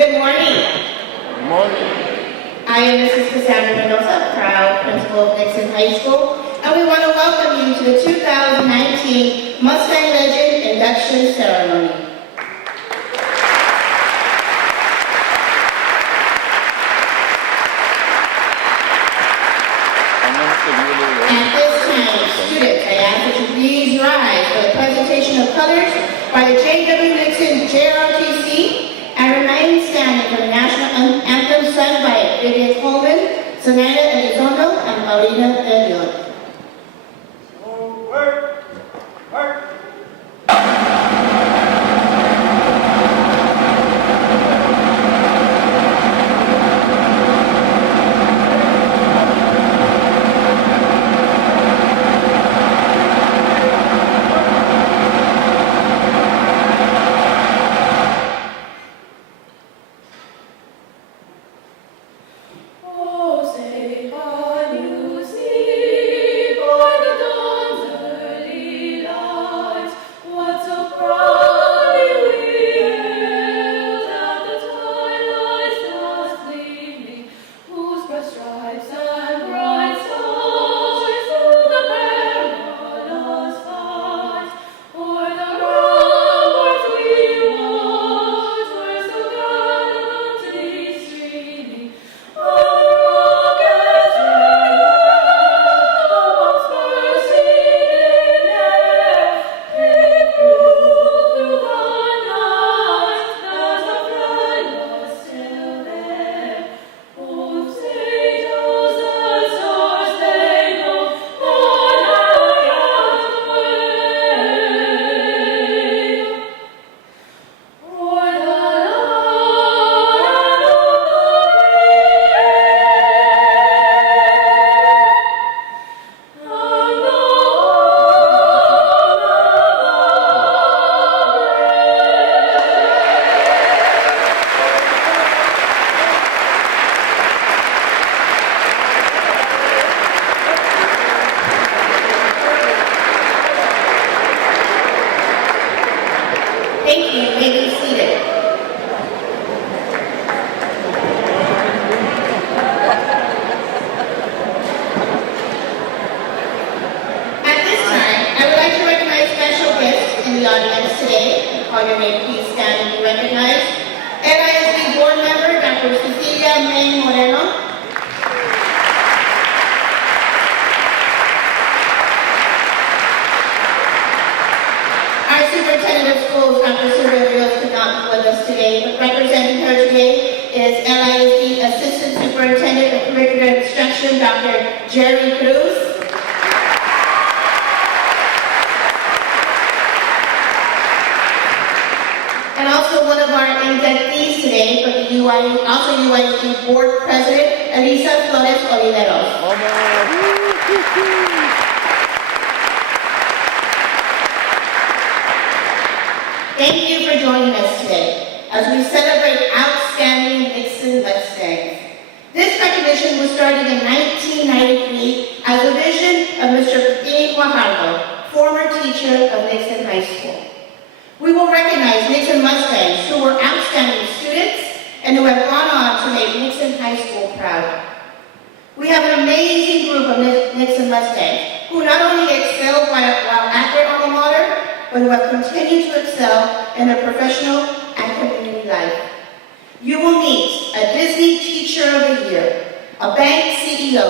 Good morning. Good morning. I am Mrs. Sandra, proud principal of Nixon High School, and we want to welcome you to the 2019 Mustang Legends induction ceremony. At this time, students, I ask that you please rise for the presentation of colors by the J.W. Nixon JROTC and remain standing for the national anthem sung by Vivian Coleman, Sandra Elizondo, and Paulina de Leon. Thank you. You may be seated. At this time, I would like to recognize special guests in the audience today. Call your name, please stand and be recognized. LISD board member, Dr. Cecilia May Moreno. Superintendent of Schools, Dr. Oliveros, could not be with us today, but representing her today is LISD Assistant Superintendent of Curricular Instruction, Dr. Jerry Cruz. And also one of our inductees today for the UISD Board President, Eliza Flores Oliveros. Thank you for joining us today as we celebrate outstanding Nixon Mustangs. This recognition was started in 1993 as a vision of Mr. Guillermo Pro, former teacher of Nixon High School. We will recognize Nixon Mustangs who were outstanding students and who have gone on to make Nixon High School proud. We have an amazing group of Nixon Mustangs who not only excel while at their alma mater, but who have continued to excel in their professional and community life. You will meet a Disney Teacher of the Year, a bank CEO,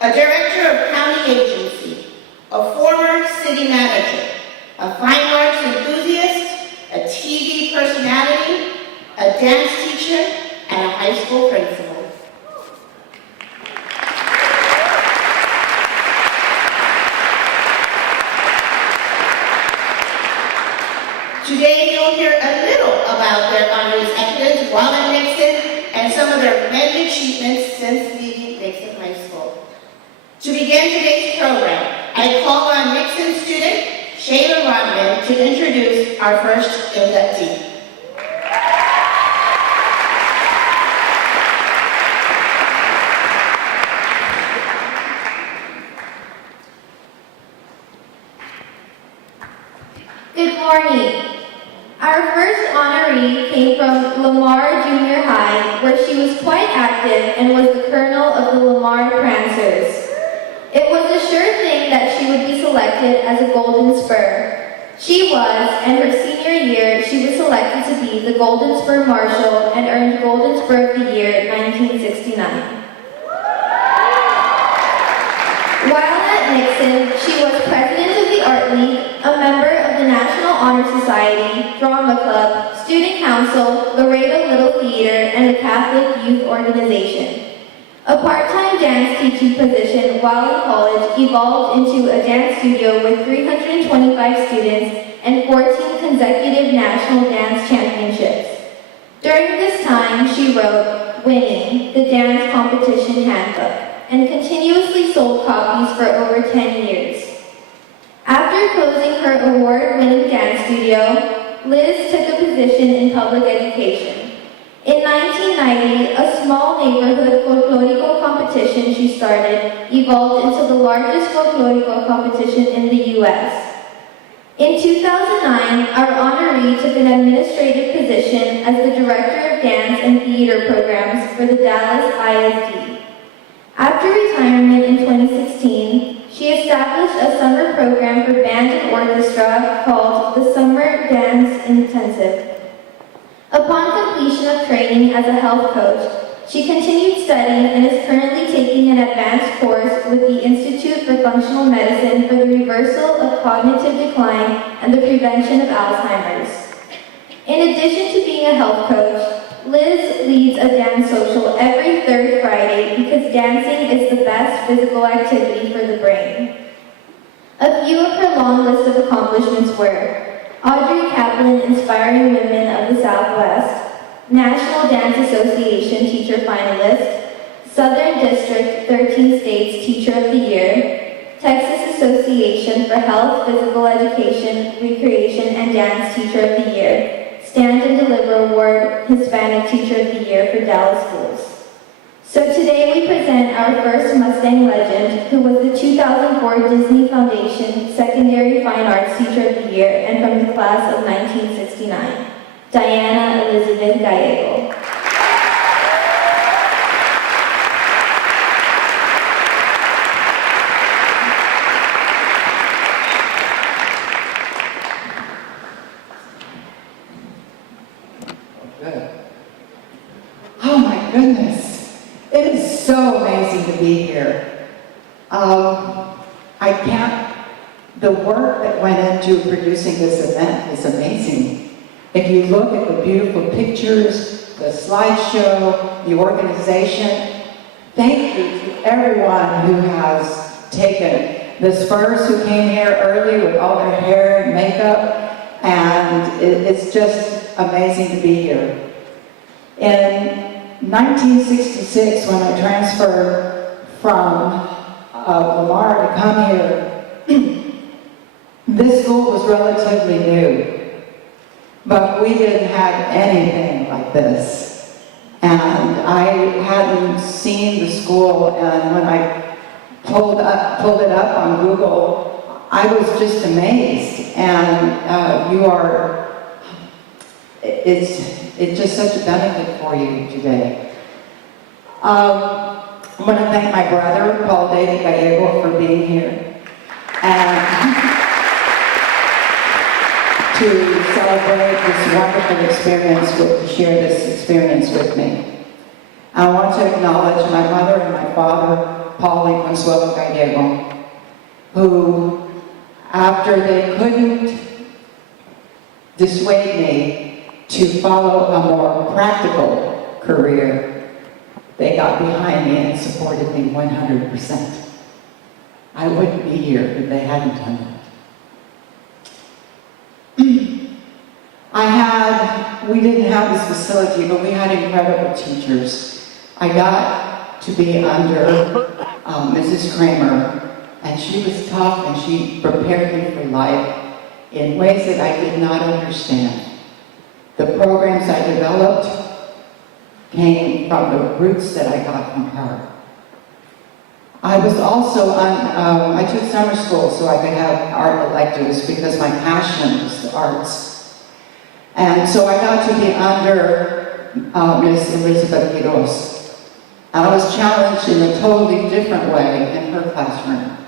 a director of county agency, a former city manager, a fine arts enthusiast, a TV personality, a dance teacher, and a high school principal. Today you'll hear a little about their honorees excellence while at Nixon and some of their many achievements since leaving Nixon High School. To begin today's program, I call on Nixon student Shayla Rodman to introduce our first inductee. Good morning. Our first honoree honoree came from Lamar Junior High, where she was quite active and was the colonel of the Lamar Prancers. It was a sure thing that she would be selected as a Golden Spur. She was, and her senior year, she was selected to be the Golden Spur Marshal and earned Golden Spur of the Year in 1969. While at Nixon, she was president of the Art League, a member of the National Honor Society, Drama Club, Student Council, Laredo Little Theater, and the Catholic Youth Organization. A part-time dance teaching position while in college evolved into a dance studio with 325 students and 14 consecutive national dance championships. During this time, she wrote Winning, the Dance Competition Handbook, and continuously sold copies for over 10 years. After closing her award-winning dance studio, Liz took a position in public education. In 1990, a small neighborhood folklorico competition she started evolved into the largest folklorico competition in the U.S. In 2009, our honoree took an administrative position as the Director of Dance and Theater Programs for the Dallas ISD. After retirement in 2016, she established a summer program for band and orchestra called the Summer Dance Intensive. Upon completion of training as a health coach, she continued studying and is currently taking an advanced course with the Institute for Functional Medicine for the reversal of cognitive decline and the prevention of Alzheimer's. In addition to being a health coach, Liz leads a dance social every third Friday because dancing is the best physical activity for the brain. A few of her long list of accomplishments were Audrey Kaplan Inspiring Women of the Southwest, National Dance Association Teacher Finalist, Southern District 13 States Teacher of the Year, Texas Association for Health, Physical Education, Recreation, and Dance Teacher of the Year, Stand and Deliver Award, Hispanic Teacher of the Year for Dallas Schools. So today we present our first Mustang Legend, who was the 2004 Disney Foundation Secondary Fine Arts Teacher of the Year and from the class of 1969, Diana Elizabeth Gallego. Good. Oh my goodness. It is so amazing to be here. The work that went into producing this event is amazing. If you look at the beautiful pictures, the slideshow, the organization, thank you to everyone who has taken the Spurs who came here early with all their hair and makeup, and it's just amazing to be here. In 1966, when I transferred from Lamar to come here, this school was relatively new, but we didn't have anything like this. And I hadn't seen the school, and when I pulled it up on Google, I was just amazed. And it's just such a benefit for you today. I want to thank my brother, Paul David Gallego, for being here and to celebrate this wonderful experience, to share this experience with me. I want to acknowledge my mother and my father, Paul and Consuelo Gallego, who, after they couldn't dissuade me to follow a more practical career, they got behind me and supported me 100%. I wouldn't be here if they hadn't done that. We didn't have this facility, but we had incredible teachers. I got to be under Mrs. Kramer, and she was tough and she prepared me for life in ways that I did not understand. The programs I developed came from the roots that I got from her. I was also I took summer school so I could have art electives because my passion was the arts. And so I got to be under Miss Elizabeth Quiroz. I was challenged in a totally different way in her classroom.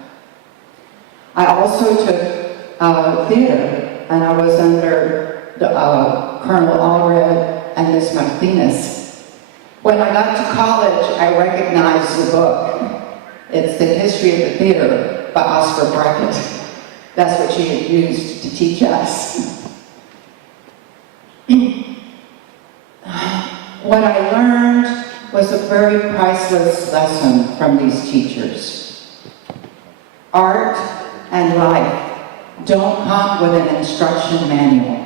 I also took theater, and I was under Colonel Allred and Miss Martinez. When I got to college, I recognized the book. It's The History of the Theater by Oscar Brackett. That's what she had used to teach us. What I learned was a very priceless lesson from these teachers. Art and life don't come with an instruction manual.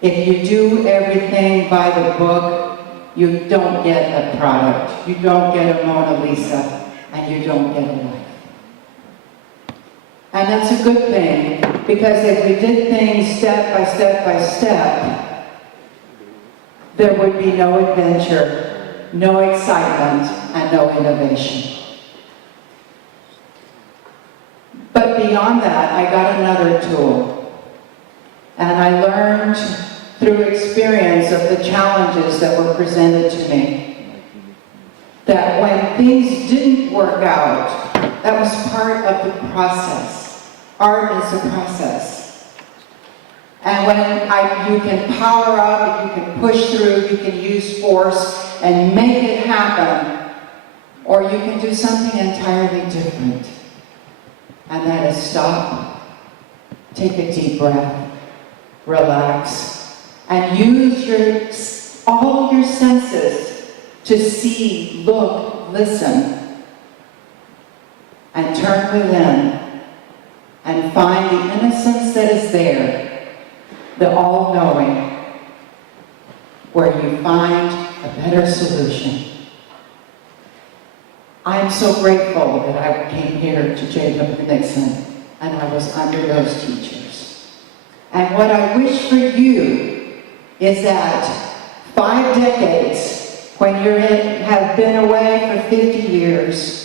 If you do everything by the book, you don't get a product. You don't get a Mona Lisa, and you don't get a life. And that's a good thing, because if we did things step by step by step, there would be no adventure, no excitement, and no innovation. But beyond that, I got another tool. And I learned through experience of the challenges that were presented to me, that when things didn't work out, that was part of the process. Art is a process. And when you can power up, you can push through, you can use force and make it happen, or you can do something entirely different. And that is stop, take a deep breath, relax, and use all your senses to see, look, listen, and turn within and find the innocence that is there, the all-knowing, where you find a better solution. I'm so grateful that I came here to Jacob Nixon and I was under those teachers. And what I wish for you is that 5 decades, when you have been away for 50 years,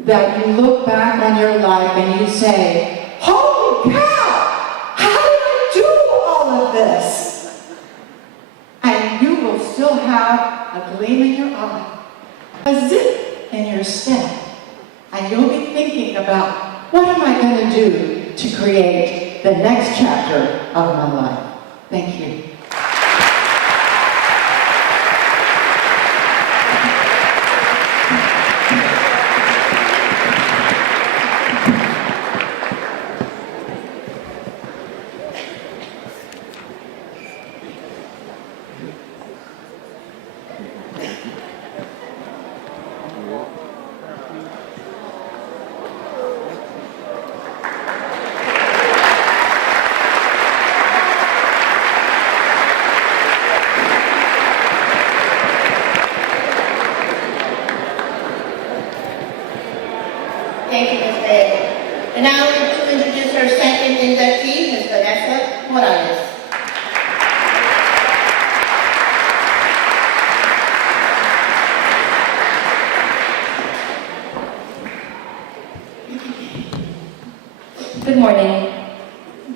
that you look back on your life and you say, holy cow, how did I do all of this? And you will still have a gleam in your eye, a zip in your step, and you'll be thinking about, what am I going to do to create the next chapter of my life? Thank you. Thank you, Ms. Bede. And now to introduce our second inductee, Ms. Vanessa Morales. Good morning.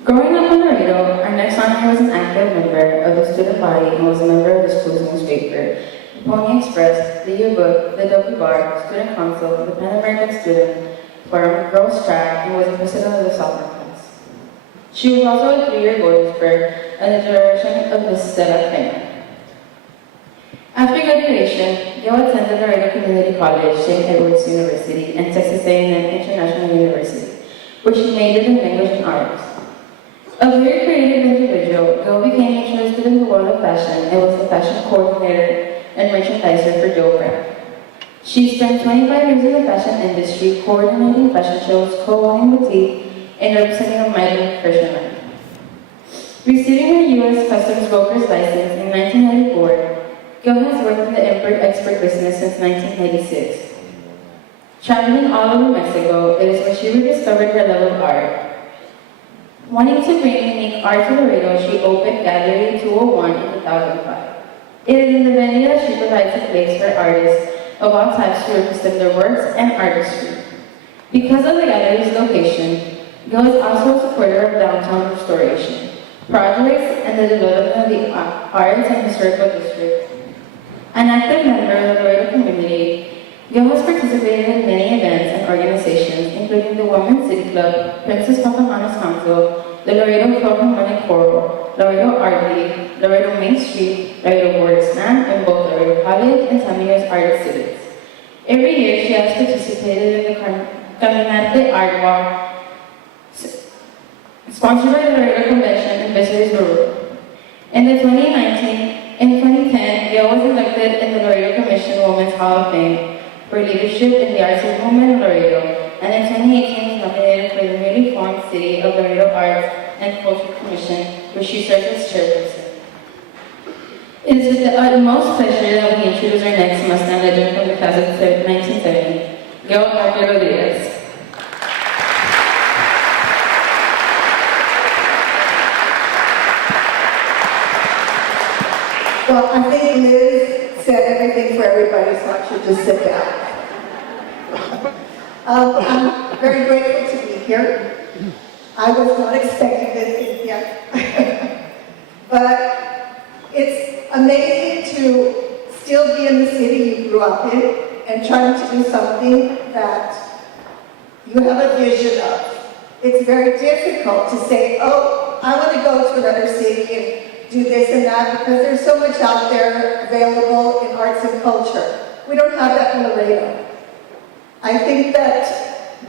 Growing up in Laredo, our next honor was an active member of the student body and was a member of the school's newspaper, the Pony Express, the yearbook, the Dopey Bar, student council, the Pan American Student Forum, girls track, and was the president of the sophomore class. She was also a 3-year goalkeeper and the generation of Miss Stella Kramer. After graduation, Gayle attended Laredo Community College, St. Edward's University, and Texas A&M International University, where she majored in language and arts. A very creative individual, Gayle became interested in the world of fashion and was the fashion coordinator and merchandiser for Joe Brown. She spent 25 years in the fashion industry, coordinating fashion shows, co-owning boutique, and representing a migrant fashion line. Receiving her U.S. Customs broker's license in 1994, Gayle has worked in the import-export business since 1996. Traveling all over Mexico, it is when she rediscovered her love of art. Wanting to bring unique art to Laredo, she opened Gallery 201 in 2005. It is in the venue that she provides a place for artists of all types to represent their works and artistry. Because of the gallery's location, Gayle is also a supporter of downtown restoration. projects, and the development of the arts and historical district. An active member of the Laredo community, Gayle has participated in many events and organizations, including the Women's City Club, Princess Pocahontas Council, the Laredo Philharmonic Choral, Laredo Art League, Laredo Main Street, Laredo Board Slam, and both Laredo College and Samuel's Art Students. Every year, she has participated in the Caminante Art Walk, sponsored by the Laredo Convention and Visitors Bureau. In 2010, Gayle was elected in the Laredo Commission Women's Hall of Fame for leadership in the arts movement in Laredo, and in 2018 was nominated for the newly formed City of Laredo Arts and Culture Commission, where she serves as chairperson. It is with the utmost pleasure that we introduce our next Mustang Legend from the class of 1970, Gayle Rodriguez. Well, I think Liz said everything for everybody, so I should just sit down. I'm very grateful to be here. I was not expecting this yet. But it's amazing to still be in the city you grew up in and trying to do something that you have a vision of. It's very difficult to say, oh, I want to go to another city and do this and that, because there's so much out there available in arts and culture. We don't have that in Laredo. I think that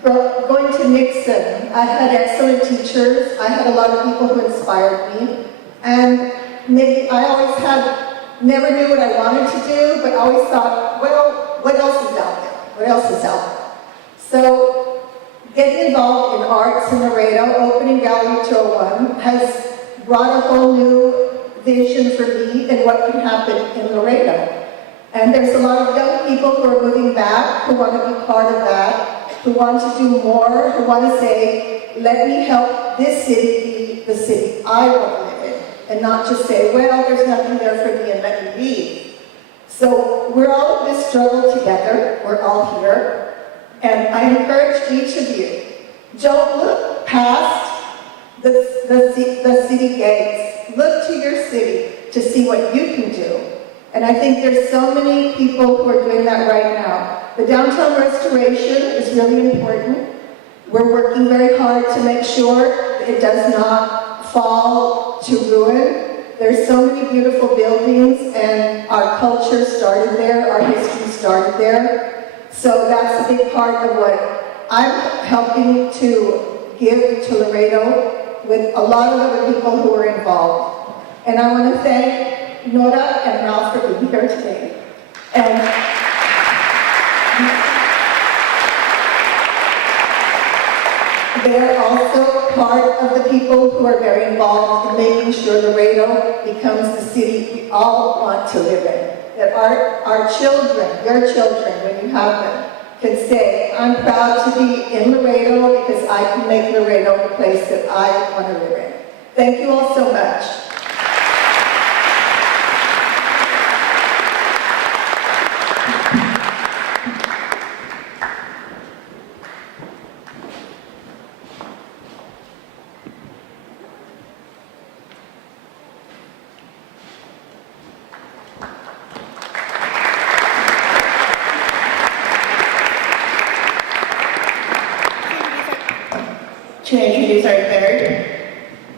going to Nixon, I had excellent teachers. I had a lot of people who inspired me. And maybe I always never knew what I wanted to do, but always thought, well, what else is out there? What else is out there? So getting involved in arts in Laredo, opening Gallery 201, has brought a whole new vision for me and what can happen in Laredo. And there's a lot of young people who are moving back, who want to be part of that, who want to do more, who want to say, let me help this city be the city I want to live in, and not just say, well, there's nothing there for me and let me leave. So we're all in this struggle together, we're all here, and I encourage each of you, don't look past the city gates. Look to your city to see what you can do. And I think there's so many people who are doing that right now. The downtown restoration is really important. We're working very hard to make sure it does not fall to ruin. There's so many beautiful buildings, and our culture started there, our history started there. So that's a big part of what I'm helping to give to Laredo, with a lot of other people who are involved. And I want to thank Nora and Ralph for being here today. And they're also part of the people who are very involved in making sure Laredo becomes the city we all want to live in. That our children, your children, when you have them, can say, I'm proud to be in Laredo because I can make Laredo the place that I want to live in. Thank you all so much. To introduce our third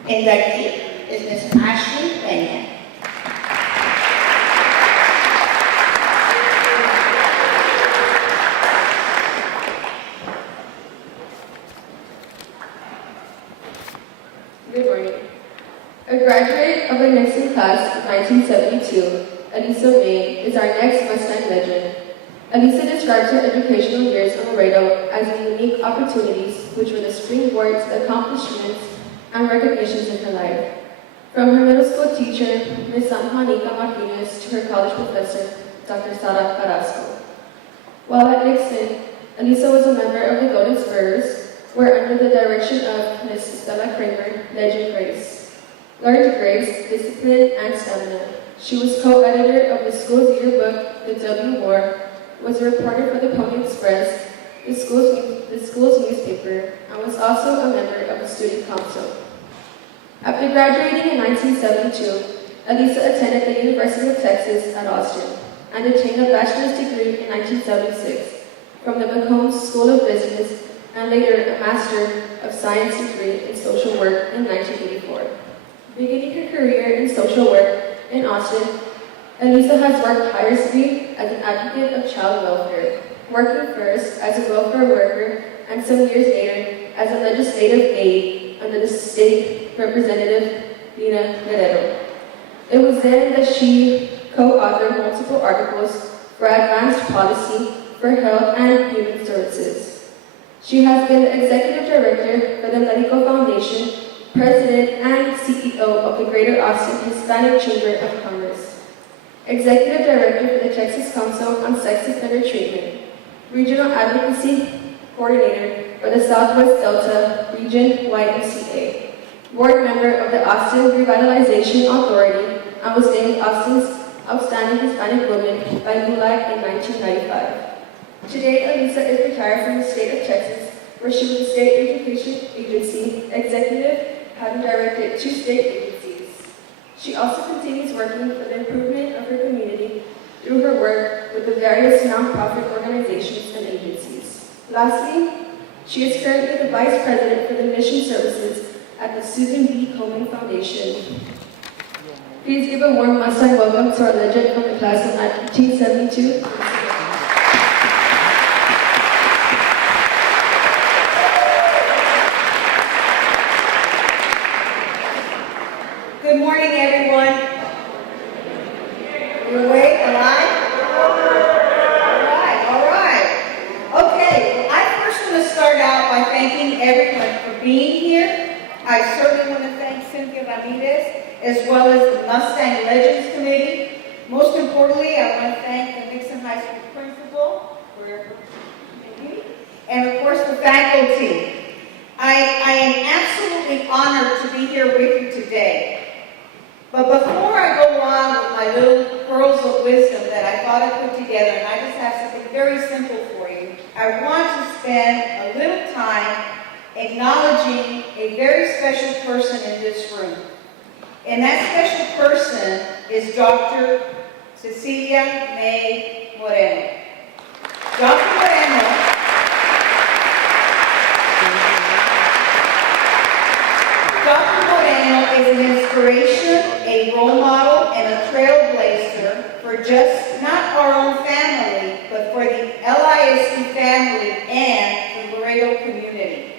inductee is Ms. Ashley Bennett. Good morning. A graduate of the Nixon class of 1972, Eliza May is our next Mustang Legend. Aliza describes her educational years in Laredo as the unique opportunities which were the springboard to accomplishments and recognitions in her life. From her middle school teacher, Ms. Juanita Martinez, to her college professor, Dr. Sara Carrasco. While at Nixon, Aliza was a member of the Golden Spurs, where under the direction of Ms. Stella Kramer, Legend Grace. Learned grace, discipline, and stamina. She was co-editor of the school's yearbook, The W War, was a reporter for the Pony Express, the school's newspaper, and was also a member of the student council. After graduating in 1972, Aliza attended the University of Texas at Austin and obtained a bachelor's degree in 1976 from the McCombs School of Business and later a Master of Science degree in social work in 1984. Beginning her career in social work in Austin, Aliza has worked tirelessly as an advocate of child welfare, working first as a welfare worker and some years later as a legislative aide under the state representative Laredo. It was then that she co-authored multiple articles for advanced policy for health and human services. She has been the executive director for the Medical Foundation, president and CEO of the Greater Austin Hispanic Chamber of Commerce, executive director for the Texas Council on Sex Offender Treatment, regional advocacy coordinator for the Southwest Delta Region YMCA, board member of the Austin Revitalization Authority, and was named Austin's Outstanding Hispanic Woman by LULAC in 1995. Today, Aliza is retired from the state of Texas, where she was the state education agency executive, having directed 2 state agencies. She also continues working for the improvement of her community through her work with the various nonprofit organizations and agencies. Lastly, she is currently the Vice President for the Mission Services at the Susan B. Komen Foundation. Please give a warm Mustang welcome to our legend from the class of 1972. Good morning, everyone. You awake? Alive? All right. Okay, I first want to start out by thanking everyone for being here. I certainly want to thank Cynthia Ramirez, as well as the Mustang Legends Committee. Most importantly, I want to thank the Nixon High School principal, and of course the faculty. I am absolutely honored to be here with you today. But before I go on with my little pearls of wisdom that I thought I put together, and I just have something very simple for you, I want to spend a little time acknowledging a very special person in this room. And that special person is Dr. Cecilia May Moreno. Dr. Moreno is an inspiration, a role model, and a trailblazer for just not our own family, but for the LISD family and the Laredo community.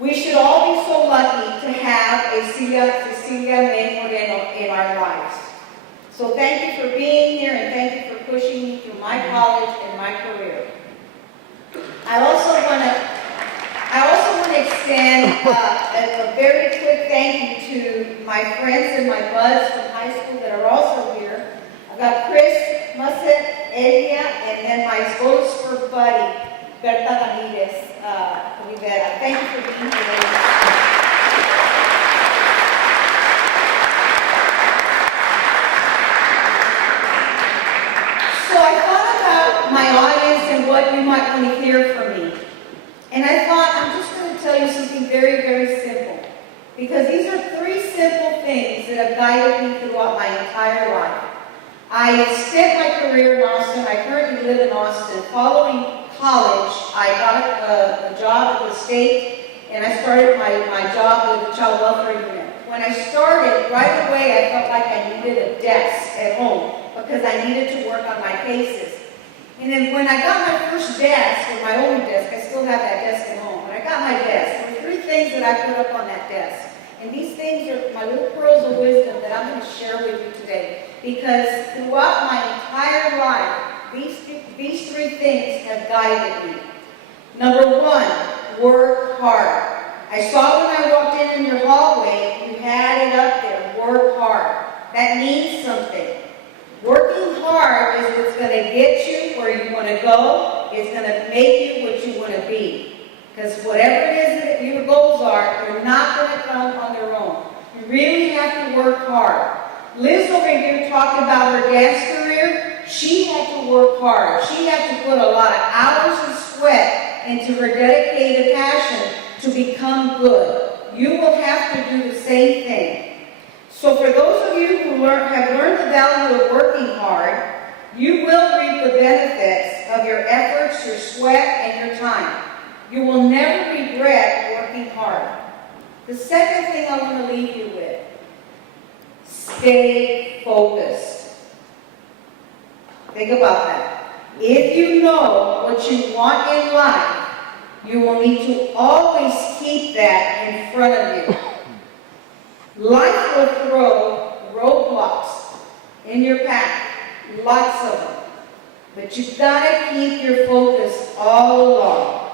We should all be so lucky to have a Cecilia May Moreno in our lives. So thank you for being here, and thank you for pushing me through my college and my career. I also want to extend a very quick thank you to my friends and my buds from high school that are also here. I've got Chris, Musset, Elia, and then my school spur buddy, Berta Ramirez, Olivera. Thank you for being here. So I thought about my audience and what you might want to hear from me. And I thought, I'm just going to tell you something very, very simple. Because these are 3 simple things that have guided me throughout my entire life. I spent my career in Austin. I currently live in Austin. Following college, I got a job at the state, and I started my job with the Child Welfare Unit. When I started, right away, I felt like I needed a desk at home because I needed to work on my cases. And then when I got my first desk, or my own desk, I still have that desk at home. When I got my desk, there were 3 things that I put up on that desk. And these things are my little pearls of wisdom that I'm going to share with you today. Because throughout my entire life, these 3 things have guided me. Number 1, work hard. I saw when I walked in your hallway, you had it up there, work hard. That means something. Working hard is what's going to get you where you want to go. It's going to make you what you want to be. Because whatever it is that your goals are, they're not going to come on their own. You really have to work hard. Liz over here talked about her dance career. She had to work hard. She had to put a lot of hours and sweat into her dedicated passion to become good. You will have to do your sweat, and your time. You will never regret working hard. The second thing I want to leave you with, stay focused. Think about that. If you know what you want in life, you will need to always keep that in front of you. Life will throw roadblocks in your path, lots of them. But you've got to keep your focus all along.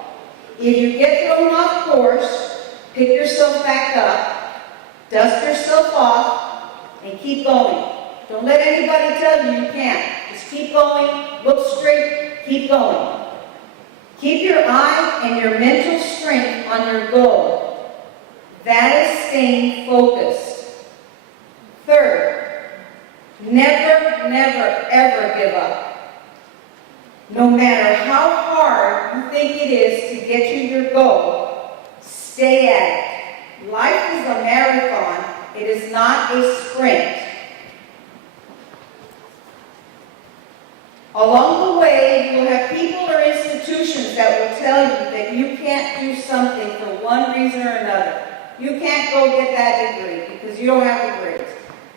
If you get thrown off course, pick yourself back up, dust yourself off, and keep going. Don't let anybody tell you you can't. Just keep going, look straight, keep going. Keep your eye and your mental strength on your goal. That is staying focused. Third, never, never, ever give up. No matter how hard you think it is to get to your goal, stay at it. Life is a marathon. It is not a sprint. Along the way, you will have people or institutions that will tell you that you can't do something for one reason or another. You can't go get that degree because you don't have the grades.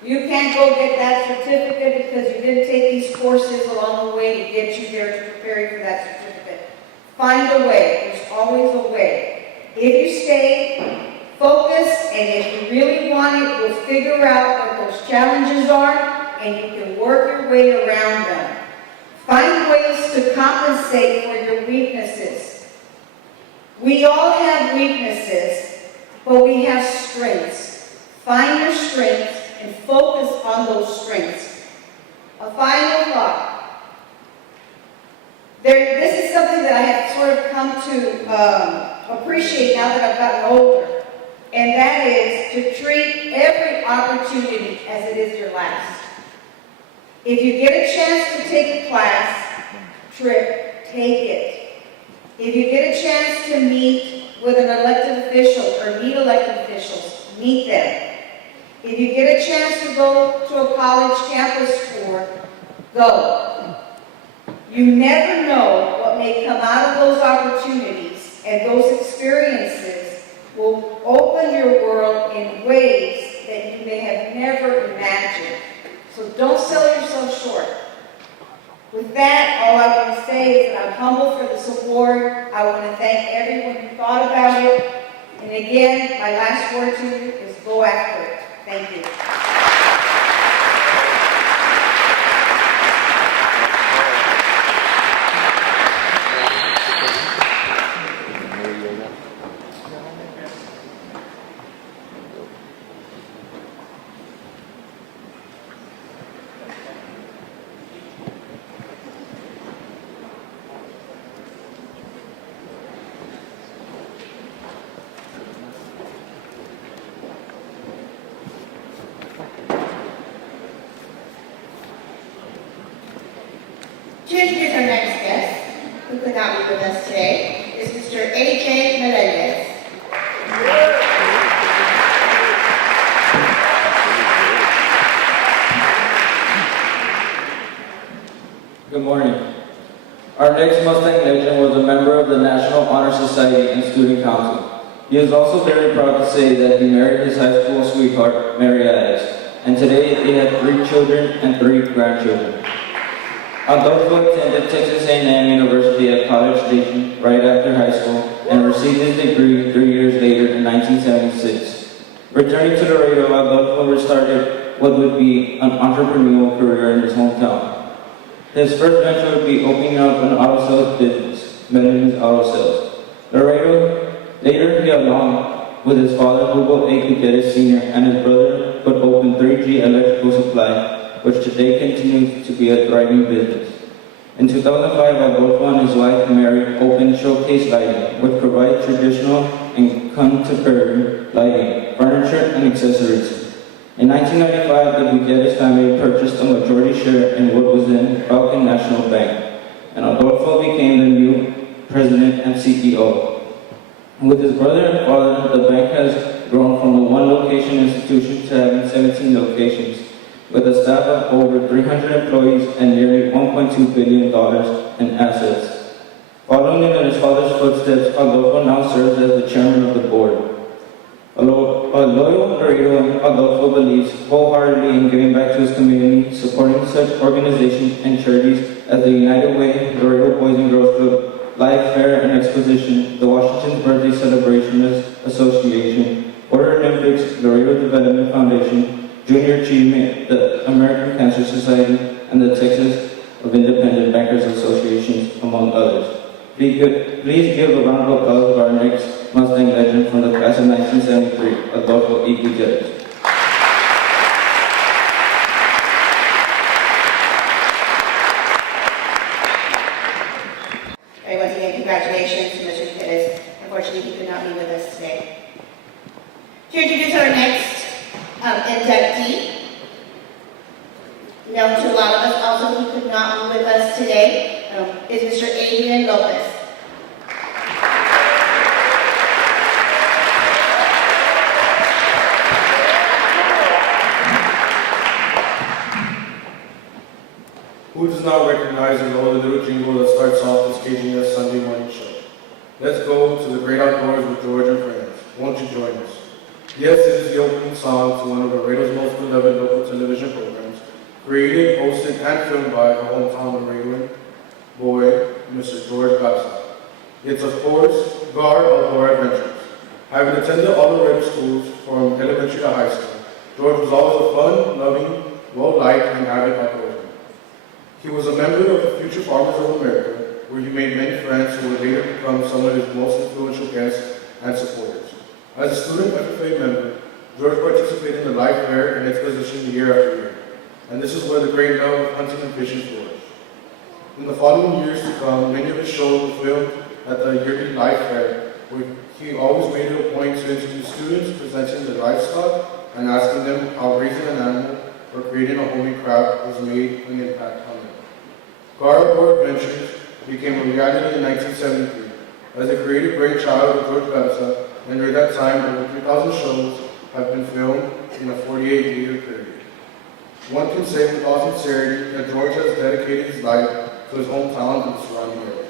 You can't go get that certificate because you didn't take these courses along the way to get you there to prepare you for that certificate. Find a way. There's always a way. If you stay focused and if you really want it, you'll figure out what those challenges are and you can work your way around them. Find ways to compensate for your weaknesses. We all have weaknesses, but we have strengths. Find your strengths and focus on those strengths. A final thought. This is something that I have sort of come to appreciate now that I've gotten older, and that is to treat every opportunity as it is your last. If you get a chance to take a class, trip, take it. If you get a chance to meet with an elected official or meet elected officials, meet them. If you get a chance to go to a college campus tour, go. You never know what may come out of those opportunities, and those experiences will open your world in ways that you may have never imagined. So don't sell yourself short. With that, all I want to say is that I'm humble for this award. I want to thank everyone who thought about it. And again, my last word to you is go after it. Thank you. To introduce our next guest, who could not be with us today, is Mr. A.J. Melendez. Good morning. Our next Mustang Legend was a member of the National Honor Society and Student Council. He is also very proud to say that he married his high school sweetheart, Mary Alice, and today they have 3 children and 3 grandchildren. Adolfo attended Texas A&M University at College Station right after high school and received his degree 3 years later in 1976. Returning to Laredo, Adolfo restarted what would be an entrepreneurial career in his hometown. His first venture would be opening up an auto sales business, Melendez Auto Sales. Later he, along with his father, Hugo A. Gutierrez Sr., and his brother, would open 3G Electrical Supply, which today continues to be a thriving business. In 2005, Adolfo and his wife, Mary, opened Showcase Lighting, which provides traditional and contemporary lighting, furniture, and accessories. In 1995, the Gutierrez family purchased a majority share in what was then Falcon National Bank, and Adolfo became the new president and CEO. With his brother and father, the bank has grown from a one-location institution to having 17 locations, with a staff of over 300 employees and nearly $1.2 billion in assets. Following in his father's footsteps, Adolfo now serves as the chairman of the board. A loyal Laredo, Adolfo believes wholeheartedly in giving back to his community, supporting such organizations and charities as the United Way, Laredo Boys and Girls Club, Life Fair and Exposition, the Washington's Birthday Celebration Association, Order Olympics, Laredo Development Foundation, Junior Achievement, the American Cancer Society, and the Texas of Independent Bankers Associations, among others. Please give a round of applause to our next Mustang legend from the class of 1973, Adolfo E. Gutierrez. All right, once again, congratulations to Mr. Gutierrez. Unfortunately, he could not be with us today. To introduce our next inductee, known to a lot of us, also he could not be with us today, is Mr. Adrian Lopez. Who does not recognize and know the little jingle that starts off this KGS Sunday morning show? Let's go to the great outdoors with George and friends. Won't you join us? Yes, it is the opening song to one of Laredo's most beloved local television programs, created, hosted, and filmed by our hometown Laredoan boy, Mr. George Garza. It's, of course, Gar Outdoor Adventures. Having attended all Laredo schools from elementary to high school, George was always a fun, loving, well-liked, and avid outdoorsman. He was a member of the Future Farmers of America, where he made many friends who would later become some of his most influential guests and supporters. As a student FFA member, George participated in the Life Fair and Exposition year after year, and this is where the great love of hunting and fishing flourished. In the following years to come, many of his shows were filmed at the yearly Life Fair, where he always made it a point to interview students presenting their livestock and asking them how raising an animal or creating a homemade craft was made an impact on them. Gar Outdoor Adventures became a reality in 1973 as a creative brainchild of George Garza, and during that time, over 3,000 shows have been filmed in a 48-year period. One can say with all sincerity that George has dedicated his life to his hometown and the surrounding areas.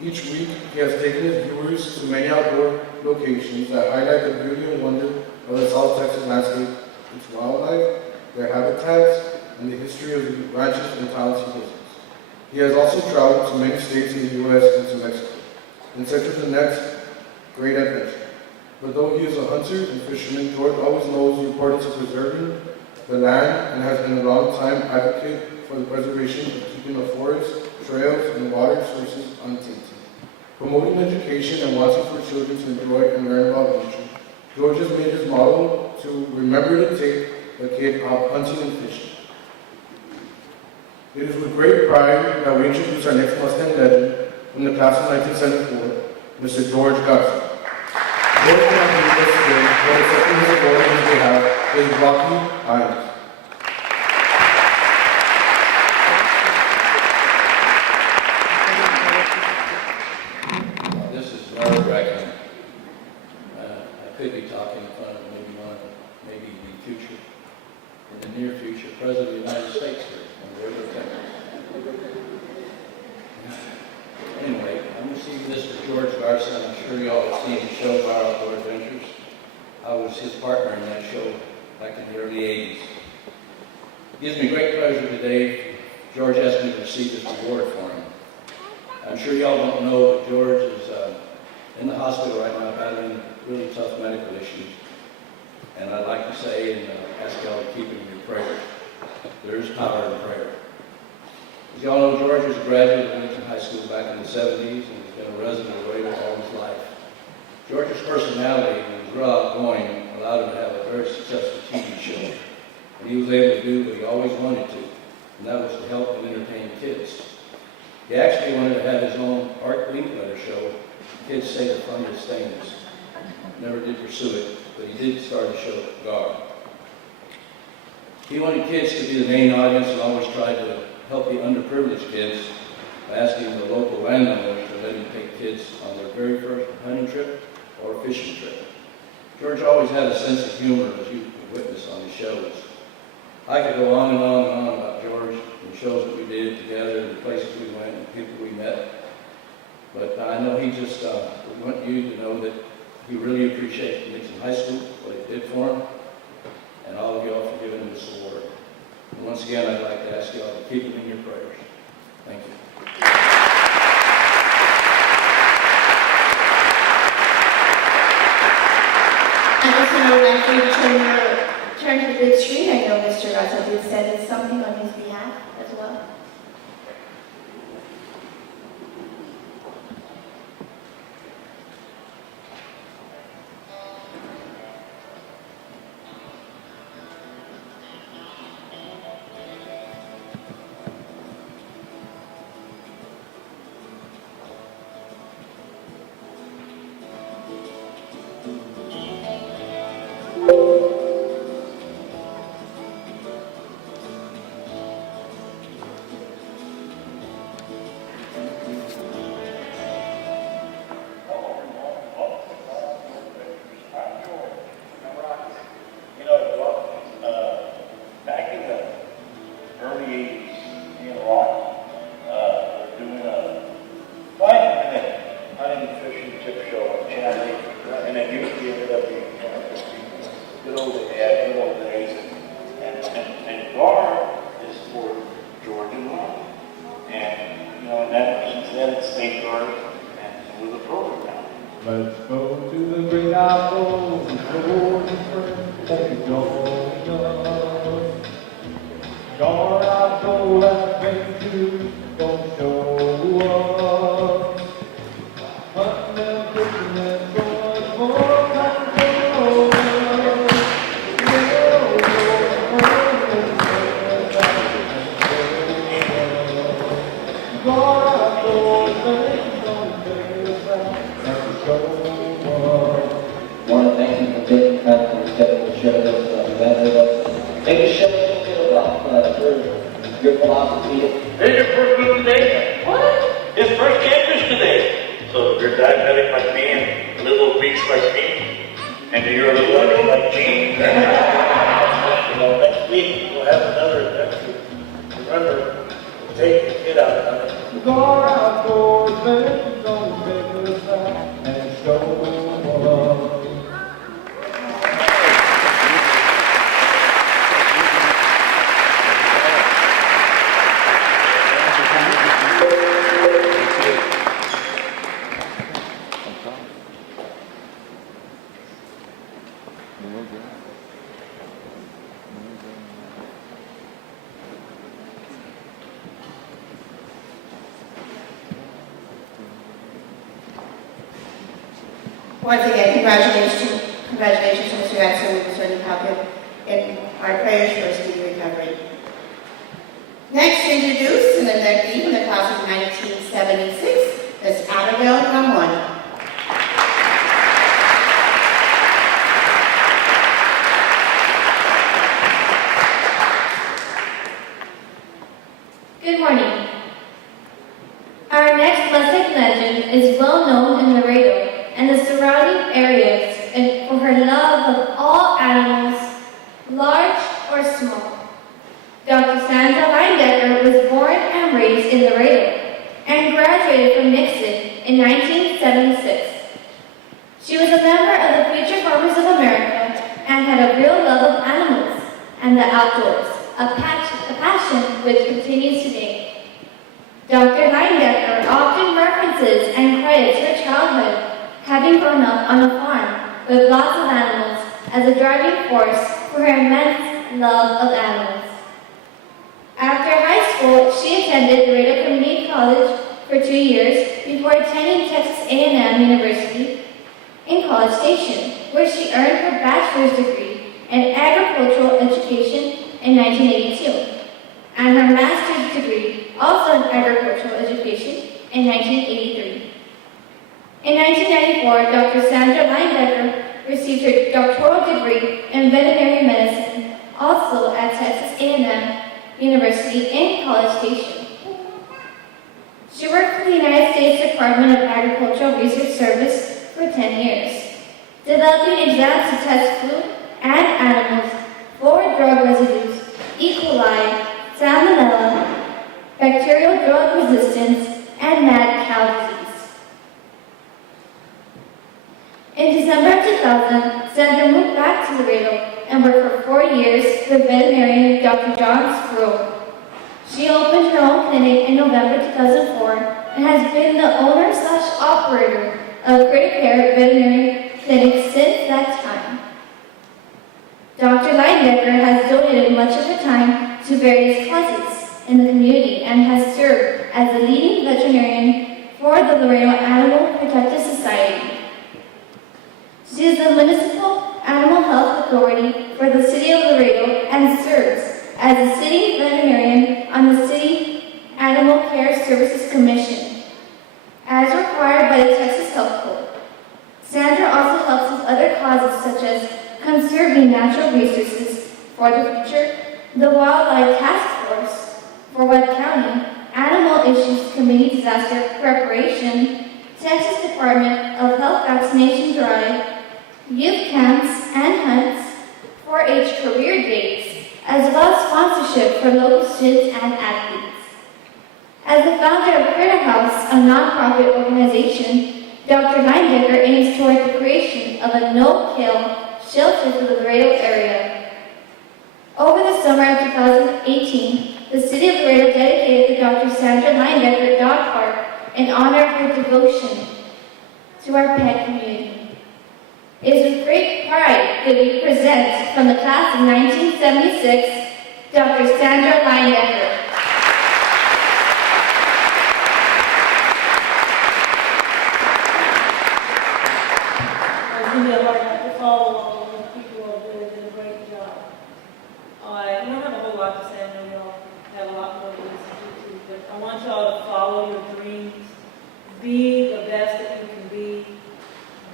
Each week, he has taken his viewers to many outdoor locations that highlight the beauty and wonder of the South Texas landscape, its wildlife, their habitats, and the history of the ranches and towns he visits. He has also traveled to many states in the U.S. and to Mexico, in search of the next great adventure. But though he is a hunter and fisherman, George always knows the importance of preserving the land and has been a long-time advocate for the preservation of keeping the forests, trails, and water sources untainted. Promoting education and wanting for children to enjoy and learn about nature, George has made his motto to remember to take the kid out hunting and fishing. It is with great pride that we introduce our next Mustang legend from the class of 1974, Mr. George Garza. George cannot be with us today, but accepting his award on his behalf is Rocky Hines. This is nerve-wracking. I could be talking in front of maybe the future, in the near future, President of the United States here in Laredo, Texas. Anyway, I'm going to see Mr. George Garza. I'm sure you all have seen the show, Our Outdoor Adventures. I was his partner in that show back in the early 80s. It gives me great pleasure today. George asked me to receive this award for him. I'm sure y'all don't know, but George is in the hospital right now battling really tough medical issues. And I'd like to say and ask y'all to keep him in your prayers. There is power in prayer. As y'all know, George was a graduate of Huntington High School back in the 70s and has been a resident of Laredo all his life. George's personality and his raw outgoing allowed him to have a very successful TV show. And he was able to do what he always wanted to, and that was to help and entertain kids. He actually wanted to have his own art letter show. Kids say the funniest things. Never did pursue it, but he did start a show at Gar. He wanted kids to be the main audience and always tried to help the underprivileged kids by asking the local landowners to let him take kids on their very first hunting trip or fishing trip. George always had a sense of humor, as you can witness on his shows. I could go on and on and on about George and shows that we did together and the places we went and people we met. But I know he just want you to know that he really appreciates Nixon High School, what it did for him, and all of y'all for giving him this award. And once again, I'd like to ask y'all to keep him in your prayers. Thank you. I would like to turn to the big screen. I know Mr. Garza did send something on his behalf as well. Let's go to the great outdoors, the golden friend that you don't know. Gone outdoors, adventures gonna show us. Hunting and fishing and so much more control. Gone outdoors, things gonna take us out. I want to thank you for taking time to schedule to share this event with us. Maybe share a little bit about your philosophy. This is your first move today? What? His first campus today. So if you're diabetic like me and a little obese like me, and you're a little ugly like Gene, next week we'll have another adventure. Remember, take the kid out. Go outdoors, baby, don't take us out and show us. Once again, congratulations to Mr. Garza. We will certainly help him in our prayers for a speedy recovery. Next, to introduce an inductee from the class of 1976, Ms. Adolfo, come on. Good morning. Our next Mustang Legend is well known in Laredo and the surrounding areas for her love of all animals, large or small. Dr. Sandra was born and raised in Laredo and graduated from Nixon in 1976. She was a member of the Future Farmers of America and had a real love of animals and the outdoors, a passion which continues today. Dr. Leyendecker often references and credits her childhood having grown up on a farm with lots of animals as a driving force for her immense love of animals. After high school, she attended Laredo Community College for 2 years before attending Texas A&M University in College Station, where she earned her bachelor's degree in agricultural education in 1982, and her master's degree also in agricultural education in 1983. In 1994, Dr. Sandra Leyendecker received her doctoral degree in veterinary medicine, also at Texas A&M University in College Station. She worked for the United States Department of Agricultural Research Service for 10 years, developing exams to test food and animals for drug residues, E. coli, salmonella, bacterial drug resistance, and mad cow disease. In December of 2000, Sandra moved back to Laredo and worked for 4 years with veterinarian Dr. John Sproul. She opened her own clinic in November 2004 and has been the owner/operator of Critical Care Veterinary Clinic since that time. Dr. Leyendecker has donated much of her time to various causes in the community and has served as the leading veterinarian for the Laredo Animal Protective Society. She is the Municipal Animal Health Authority for the City of Laredo and serves as the City Veterinarian on the City Animal Care Services Commission, as required by the Texas Health Code. Sandra also helps with other causes such as conserving natural resources for the future, the Wildlife Task Force for Webb County, Animal Issues Committee Disaster Preparation, Texas Department of Health Vaccination Drive, youth camps and hunts, 4-H career days, as well as sponsorship for local students and athletes. As the founder of Critter House, a nonprofit organization, Dr. Leyendecker aims toward the creation of a no-kill shelter for the Laredo area. Over the summer of 2018, the City of Laredo dedicated the Dr. Sandra Leyendecker Dog Park in honor of her devotion to our pet community. It is with great pride that we present from the class of 1976, Dr. Sandra Leyendecker. It's going to be a hard act to follow along with people who have really done a great job. I don't have a whole lot to say. I know y'all have a lot more to listen to, but I want y'all to follow your dreams. Be the best that you can be.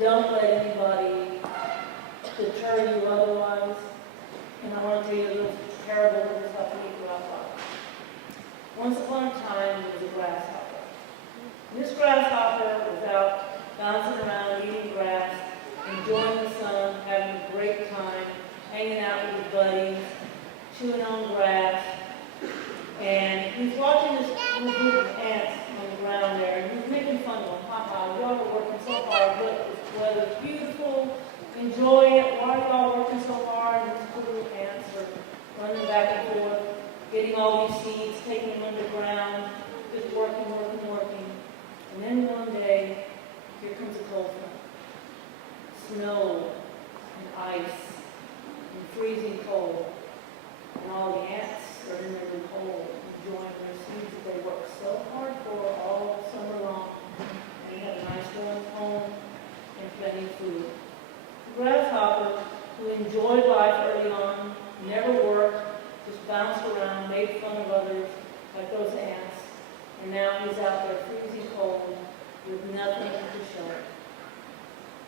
Don't let anybody deter you otherwise. And I want to tell you a little parable that was about to meet your life. Once upon a time, there was a grasshopper. And this grasshopper was out bouncing around, eating grass, enjoying the sun, having a great time, hanging out with his buddies, chewing on grass. And he's watching this little group of ants on the ground there, and he's making fun of them. Ha, y'all are working so hard. Look, this weather's beautiful. Enjoy it. Why are y'all working so hard? And these poor little ants are running back and forth, getting all these seeds, taking them underground, just working. And then one day, here comes a cold front. Snow and ice and freezing cold. And all the ants are in their little hole, enjoying their seeds that they worked so hard for all summer long. And they had a nice warm home and plenty of food. The grasshopper, who enjoyed life early on, never worked, just bounced around, made fun of others, like those ants. And now he's out there freezing cold with nothing to show it.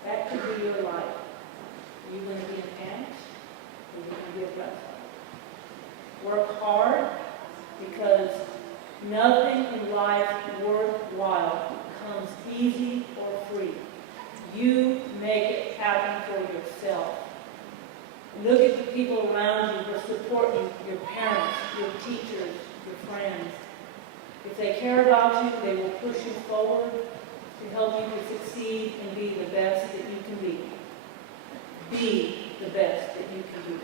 That could be your life. Are you going to be an ant, or are you going to be a grasshopper? Work hard, because nothing in life worthwhile comes easy or free. You make it happen for yourself. Look at the people around you who support you, your parents, your teachers, your friends. If they care about you, they will push you forward to help you to succeed and be the best that you can be. Be the best that you can be.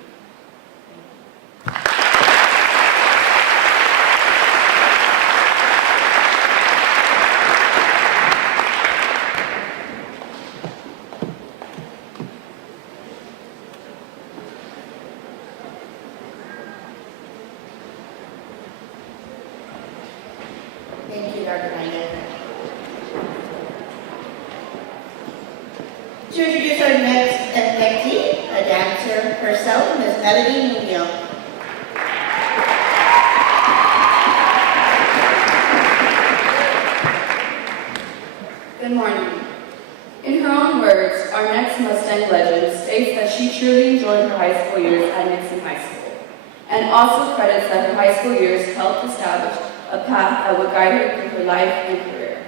Thank you, Dr. Leyendecker. To introduce our next inductee, a dancer herself, Ms. Melody Munoz. Good morning. In her own words, our next Mustang Legend states that she truly enjoyed her high school years at Nixon High School, and also credits that her high school years helped establish a path that would guide her through her life and career.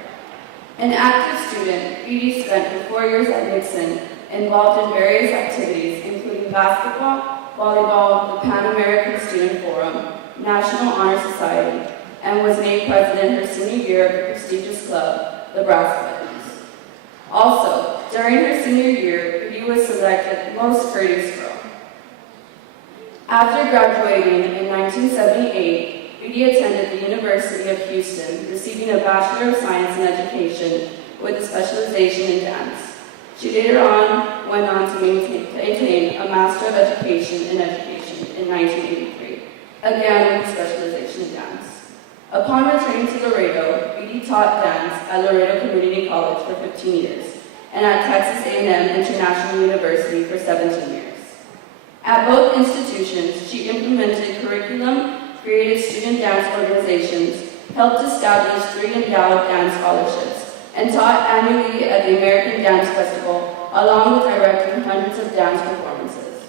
An active student, Bede spent her 4 years at Nixon involved in various activities, including basketball, volleyball, the Pan American Student Forum, National Honor Society, and was named president her senior year of the prestigious club, the Brass Buttons. Also, During her senior year, Bede was selected Most Courteous Girl. After graduating in 1978, Bede attended the University of Houston, receiving a Bachelor of Science in Education with a specialization in dance. She later on went on to attain a Master of Education in 1983, again with a specialization in dance. Upon returning to Laredo, Bede taught dance at Laredo Community College for 15 years and at Texas A&M International University for 17 years. At both institutions, she implemented curriculum, created student dance organizations, helped establish 3 endowed dance scholarships, and taught annually at the American Dance Festival, along with directing hundreds of dance performances.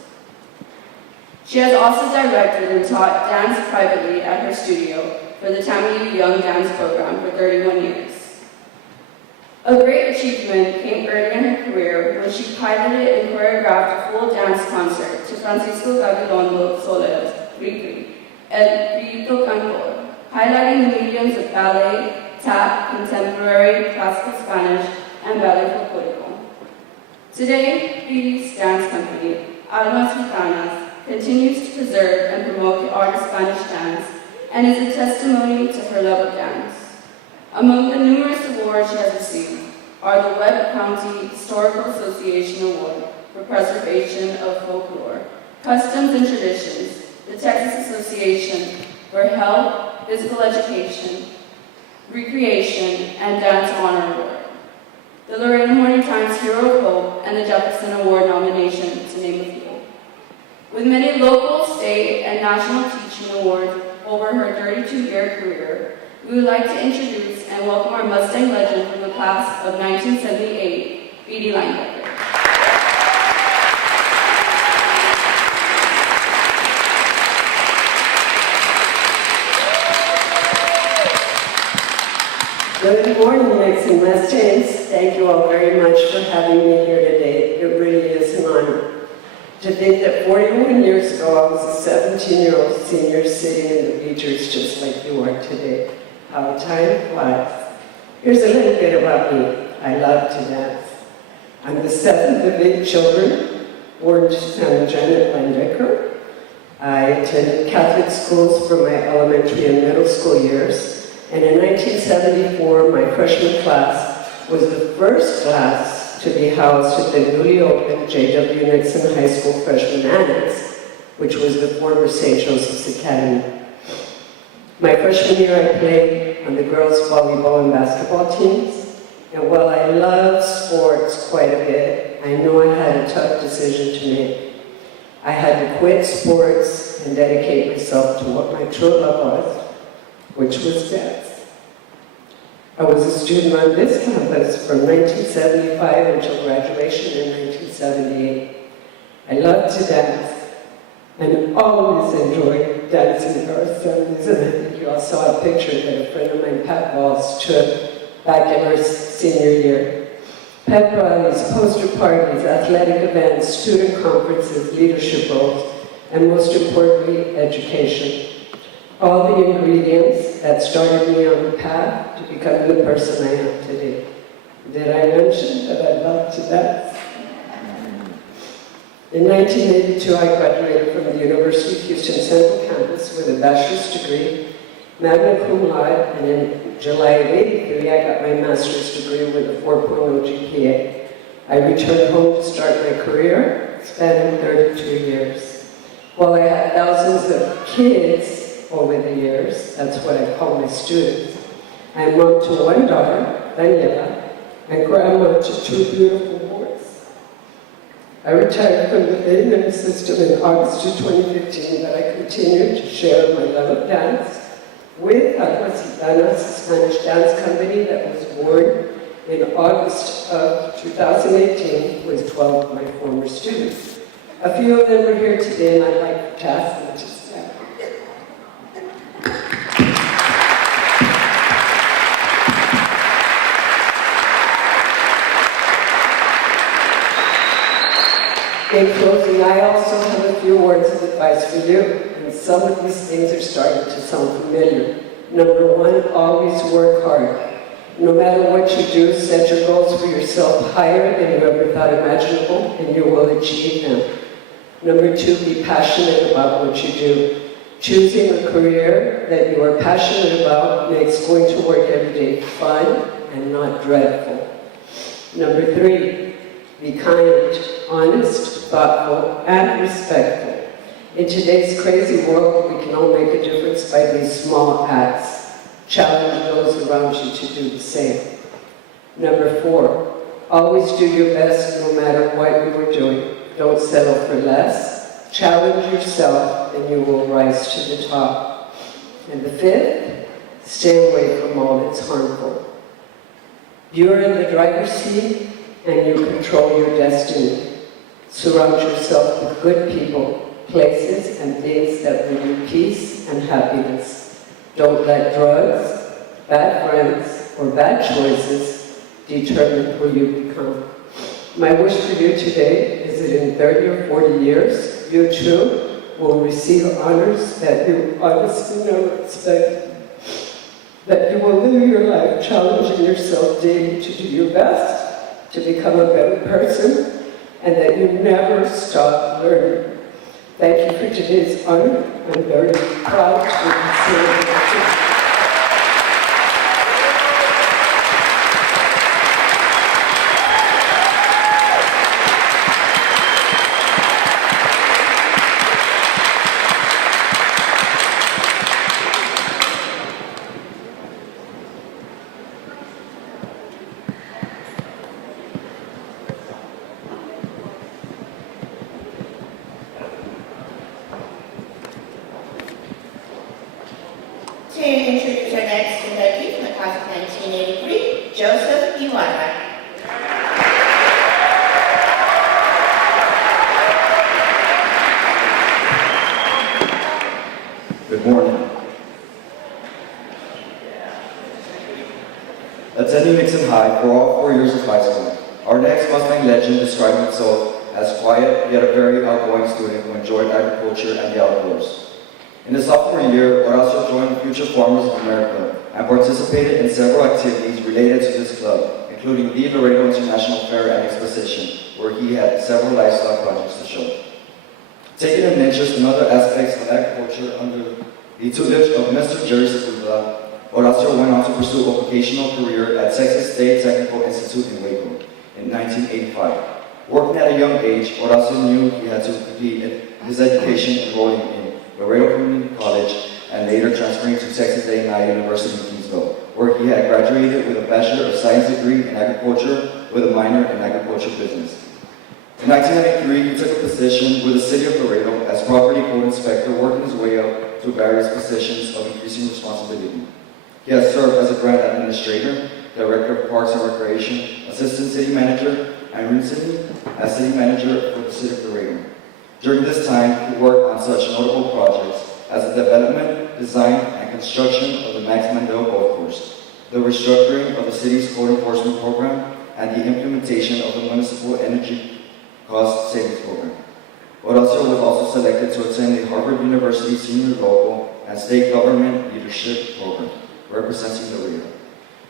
She has also directed and taught dance privately at her studio for the Tammy Young Dance Program for 31 years. A great achievement came early in her career when she piloted and choreographed a full dance concert to Francisco Gabilondo Soler's Riri, El Grito Cantor, highlighting the mediums of ballet, tap, contemporary, classical Spanish, and ballet folklorico. Today, Bede's dance company, Almas Gitanas, continues to preserve and promote the art of Spanish dance and is a testimony to her love of dance. Among the numerous awards she has received are the Webb County Historical Association Award for Preservation of Folklore, Customs and Traditions, the Texas Association for Health, Physical Education, Recreation, and Dance Honor Award, the Laredo Morning Times Hero of Hope, and the Jefferson Award nomination, to name a few. With many local, state, and national teaching awards over her 32-year career, we would like to introduce and welcome our Mustang legend from the class of 1978, Bede Leyendecker. Good morning, Knicks and Mustangs. Thank you all very much for having me here today. It really is an honor. To think that 41 years ago, I was a 17-year-old senior sitting in the bleachers just like you are today. How time flies. Here's a little bit about me. I love to dance. I'm the 7th of 8 children, born to Sandra Janet Leyendecker. I attended Catholic schools for my elementary and middle school years. And in 1974, my freshman class was the first class to be housed at the newly opened J.W. Nixon High School Freshman Annex, which was the former St. Joseph's Academy. My freshman year, I played on the girls' volleyball and basketball teams. And while I love sports quite a bit, I know I had a tough decision to make. I had to quit sports and dedicate myself to what my true love was, which was dance. I was a student on this campus from 1975 until graduation in 1978. I loved to dance and always enjoyed dancing at our assemblies, and I think you all saw a picture that a friend of mine, Pat Walls, took back in our senior year. Pep rallies, poster parties, athletic events, student conferences, leadership roles, and most importantly, education. All the ingredients that started me on the path to becoming the person I am today. Did I mention that I love to dance? In 1982, I graduated from the University of Houston Central Campus with a bachelor's degree, magna cum laude, and in July of 83, I got my master's degree with a 4.0 GPA. I returned home to start my career, spanning 32 years. While I had thousands of kids over the years, that's what I call my students, I'm mom to one daughter, Daniela, and grandma to 2 beautiful boys. I retired from the A&M system in August of 2015, but I continued to share my love of dance with Almas Gitanas, a Spanish dance company that was born in August of 2018 with 12 of my former students. A few of them are here today, and I'd like to ask them to stand. In closing, I also have a few words of advice for you, and some of these things are starting to sound familiar. Number one, always work hard. No matter what you do, set your goals for yourself. yourself higher than you ever thought imaginable, and you will achieve them. Number 2, be passionate about what you do. Choosing a career that you are passionate about makes going to work every day fun and not dreadful. Number 3, be kind, honest, thoughtful, and respectful. In today's crazy world, we can all make a difference by these small acts. Challenge those around you to do the same. Number 4, always do your best no matter what you are doing. Don't settle for less. Challenge yourself and you will rise to the top. And the 5th, stay away from all that's harmful. You're in the driver's seat and you control your destiny. Surround yourself with good people, places, and things that bring you peace and happiness. Don't let drugs, bad friends, or bad choices determine who you become. My wish for you today is that in 30 or 40 years, you too will receive honors that you honestly never expected. That you will live your life challenging yourself daily to do your best, to become a better person, and that you never stop learning. Thank you for today's honor. I'm very proud to be considered. To introduce our next inductee from the class of 1983, Joseph Iwata. Good morning. Attending Nixon High for all 4 years of high school, our next Mustang Legend described itself as quiet yet a very outgoing student who enjoyed agriculture and the outdoors. In his sophomore year, Horacio joined Future Farmers of America and participated in several activities related to this club, including the Laredo International Fair and Exposition, where he had several lifestyle projects to show. Taking an interest in other aspects of agriculture under the tutelage of Mr. Jerry Sepulveda, Horacio went on to pursue a vocational career at Texas State Technical Institute in Waco in 1985. Working at a young age, Horacio knew he had to complete his education enrolling in Laredo Community College and later transferring to Texas A&I University in Kingsville, where he had graduated with a Bachelor of Science degree in agriculture with a minor in agriculture business. In 1993, he took a position with the City of Laredo as Property Code Inspector, working his way up to various positions of increasing responsibility. He has served as a grant administrator, Director of Parks and Recreation, Assistant City Manager, and recently as City Manager for the City of Laredo. During this time, he worked on such notable projects as the development, design, and construction of the Max Mandel Golf Course, the restructuring of the city's code enforcement program, and the implementation of the municipal energy cost savings program. Horacio was also selected to attend the Harvard University Senior Local and State Government Leadership Program, representing Laredo.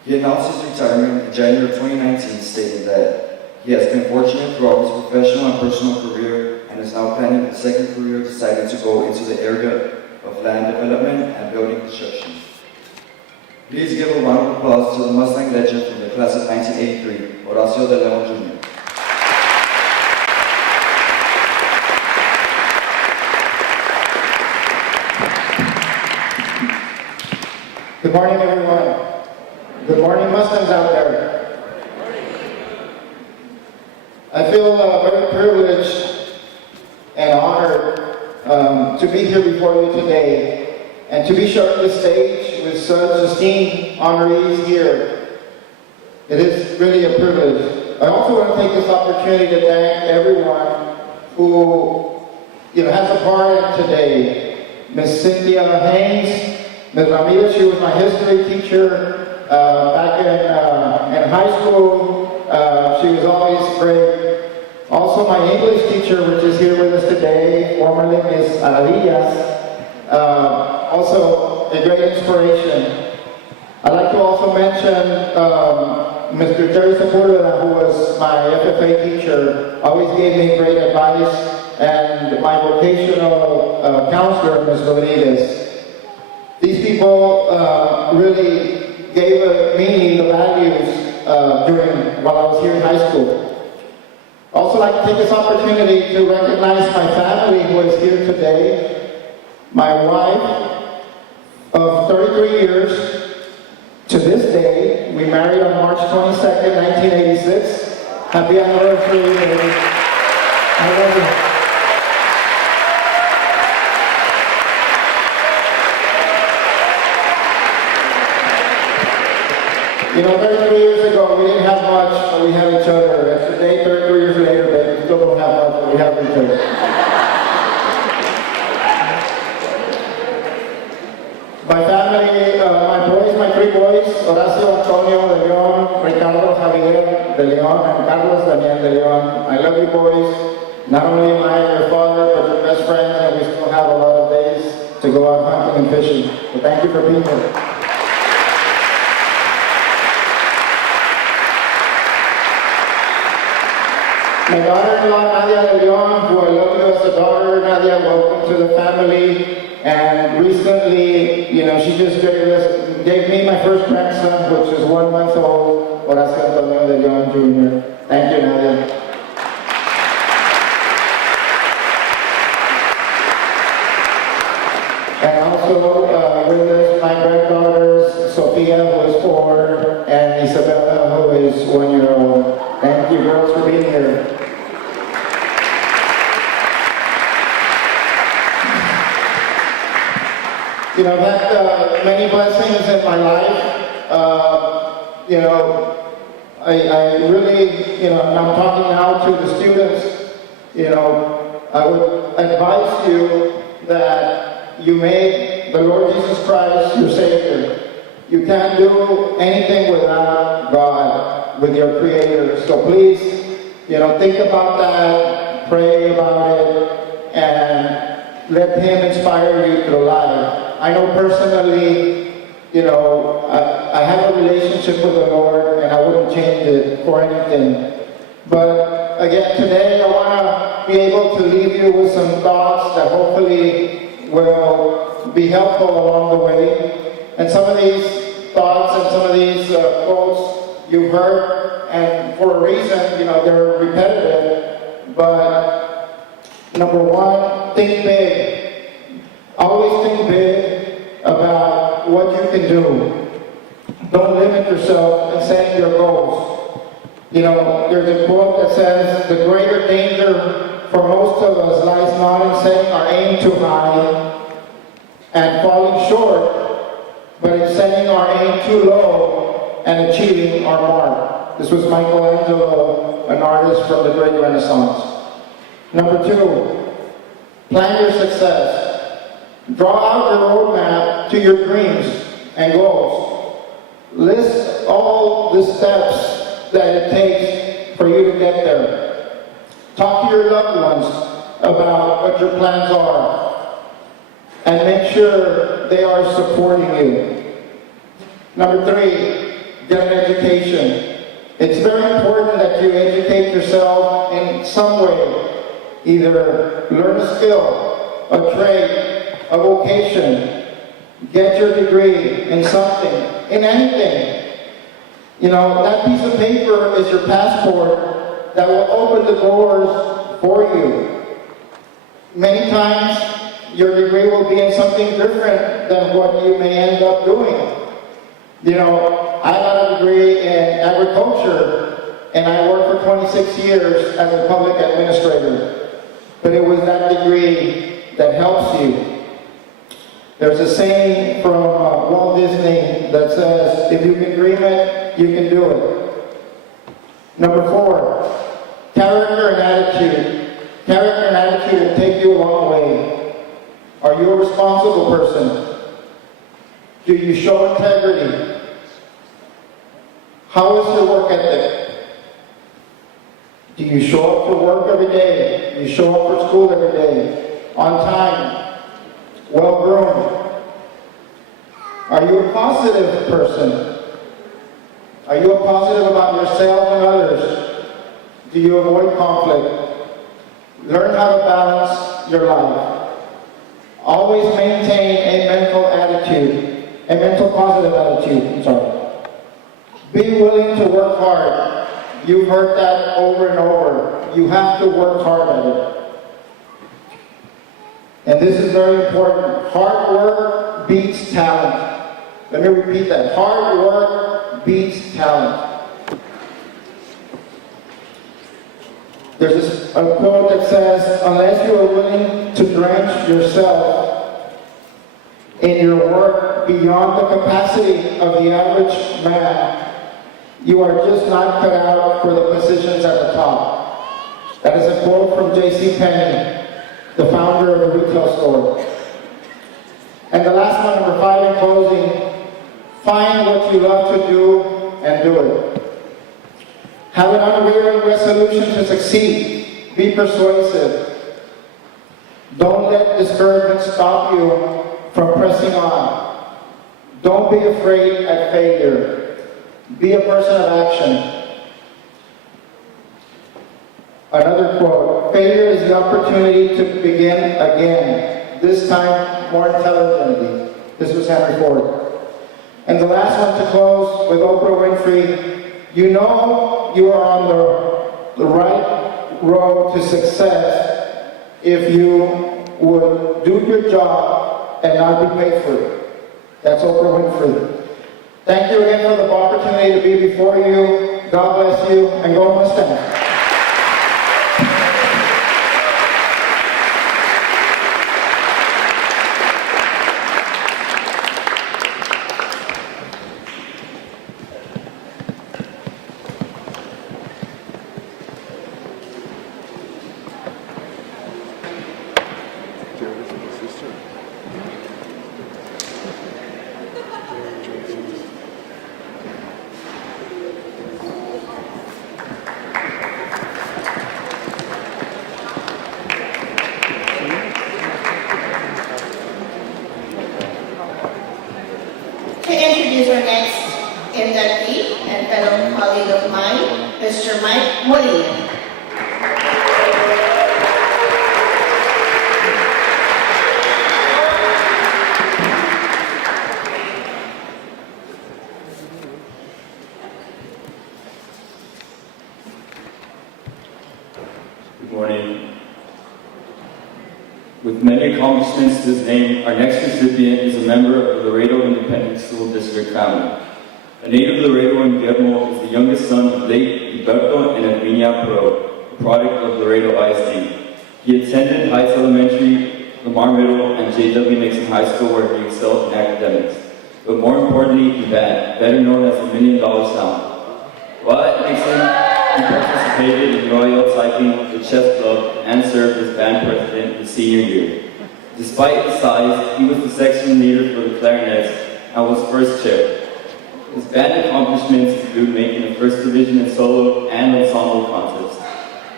He announced his retirement in January 2019, stating that he has been fortunate throughout his professional and personal career and is now planning a second career, deciding to go into the area of land development and building construction. Please give a round of applause to the Mustang Legend from the class of 1983, Horacio de Leon Jr. Good morning, everyone. Good morning, Mustangs out there. I feel very privileged and honored to be here before you today and to be sharing the stage with such esteemed honorees here. It is really a privilege. I also want to take this opportunity to thank everyone who has a part in today. Miss Cynthia Haynes, Ms. Ramirez, she was my history teacher back in high school. She was always great. Also my English teacher, which is here with us today, formerly Ms. Aliza, also a great inspiration. I'd like to also mention Mr. Jerry Sepulveda, who was my FFA teacher, always gave me great advice, and my vocational counselor, Ms. Rodriguez. These people really gave me the values while I was here in high school. Also like to take this opportunity to recognize my family who is here today. My wife of 33 years to this day. We married on March 22nd, 1986. Happy anniversary, baby. I love you. You know, 33 years ago, we didn't have much, but we have each other. And today, 33 years later, baby, we still don't have much, but we have each other. My family, my boys, my three boys, Horacio, Antonio de Leon, Ricardo Javier de Leon, and Carlos Daniel de Leon. I love you boys. Not only am I your father, but your best friends, and we still have a lot of days to go out hunting and fishing. So thank you for being here. My daughter-in-law, Nadia de Leon, who I love you as a daughter. Nadia, welcome to the family. And recently, you know, she just gave me my first grandson, which is 1 month old, Horacio Antonio de Leon Jr. Thank you, Nadia. And also with us, my granddaughters, Sophia, who is 4, and Isabella, who is 1 year old. Thank you, girls, for being here. You know, I've had many blessings in my life. You know, I really, you know, and I'm talking now to the students, you know, I would advise you that you make the Lord Jesus Christ your Savior. You can't do anything without God, with your Creator. So please, you know, think about that, pray about it, and let Him inspire you through life. I know personally, you know, I have a relationship with the Lord, and I wouldn't change it for anything. But again, today I want to be able to leave you with some thoughts that hopefully will be helpful along the way. And some of these thoughts and some of these quotes you've heard, and for a reason, you know, they're repetitive. But number one, think big. Always think big about what you can do. Don't limit yourself in setting your goals. You know, there's a quote that says, the greater danger for most of us lies not in setting our aim too high and falling short, but in setting our aim too low and achieving our mark. This was Michelangelo, an artist from the Great Renaissance. Number two, plan your success. Draw out your roadmap to your dreams and goals. List all the steps that it takes for you to get there. Talk to your loved ones about what your plans are and make sure they are supporting you. Number three, get an education. It's very important that you educate yourself in some way. Either learn a skill, a trade, a vocation, get your degree in something, in anything. You know, that piece of paper is your passport that will open the doors for you. Many times, your degree will be in something different than what you may end up doing. You know, I got a degree in agriculture, and I worked for 26 years as a public administrator. But it was that degree that helps you. There's a saying from Walt Disney that says, if you can dream it, you can do it. Number four, character and attitude. Character and attitude will take you a long way. Are you a responsible person? Do you show integrity? How is your work ethic? Do you show up for work every day? Do you show up for school every day? On time? Well-groomed? Are you a positive person? Are you a positive about yourself and others? do you avoid conflict? Learn how to balance your life. Always maintain a mental positive attitude, Be willing to work hard. You've heard that over and over. You have to work hard at it. And this is very important. Hard work beats talent. Let me repeat that. Hard work beats talent. There's a quote that says, unless you are willing to drench yourself in your work beyond the capacity of the average man, you are just not cut out for the positions at the top. That is a quote from J.C. Penney, the founder of the retail store. And the last one, number 5 in closing, find what you love to do and do it. Have an unwavering resolution to succeed. Be persuasive. Don't let discouragement stop you from pressing on. Don't be afraid at failure. Be a person of action. Another quote, failure is the opportunity to begin again, this time more intelligently. This was Henry Ford. And the last one to close with Oprah Winfrey, you know you are on the right road to success if you would do your job and not be paid for it. That's Oprah Winfrey. Thank you again for the opportunity to be before you. God bless you, and go Mustang. To introduce our next inductee and fellow colleague of mine, Mr. Mike Molina. Good morning. With many accomplishments to his name, our next recipient is a member of the Laredo Independent School District family. A native Laredoan, Guillermo is the youngest son of late Guillermo and Eliza Pro, a product of Laredo ISD. He attended Heights Elementary, Lamar Middle, and J.W. Nixon High School where he excelled in academics. But more importantly, he band, better known as the $1 Million Sound. While at Nixon, he participated in Royal Cycling, the chess club, and served as band president his senior year. Despite his size, he was the section leader for the clarinets and was first chair. His band accomplishments include making the first division in solo and ensemble contests,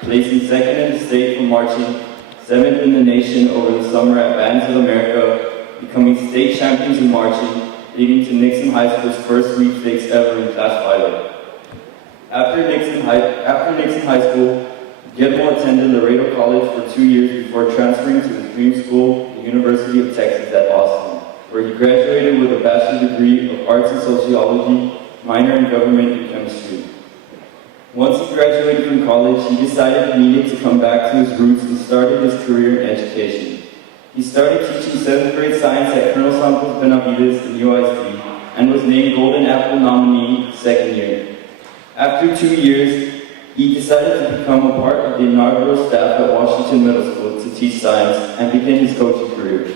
placing second in the state for marching, 7th in the nation over the summer at Bands of America, becoming state champions in marching, leading to Nixon High School's first sweepstakes ever in Class 5A. After Nixon High School, Guillermo attended Laredo College for 2 years before transferring to his dream school, the University of Texas at Austin, where he graduated with a bachelor's degree of arts in sociology, minor in government and chemistry. Once he graduated from college, he decided he needed to come back to his roots and started his career in education. He started teaching 7th grade science at Colonel Santos Benavides in UISD and was named Golden Apple nominee second year. After 2 years, he decided to become a part of the inaugural staff at Washington Middle School to teach science and begin his coaching career.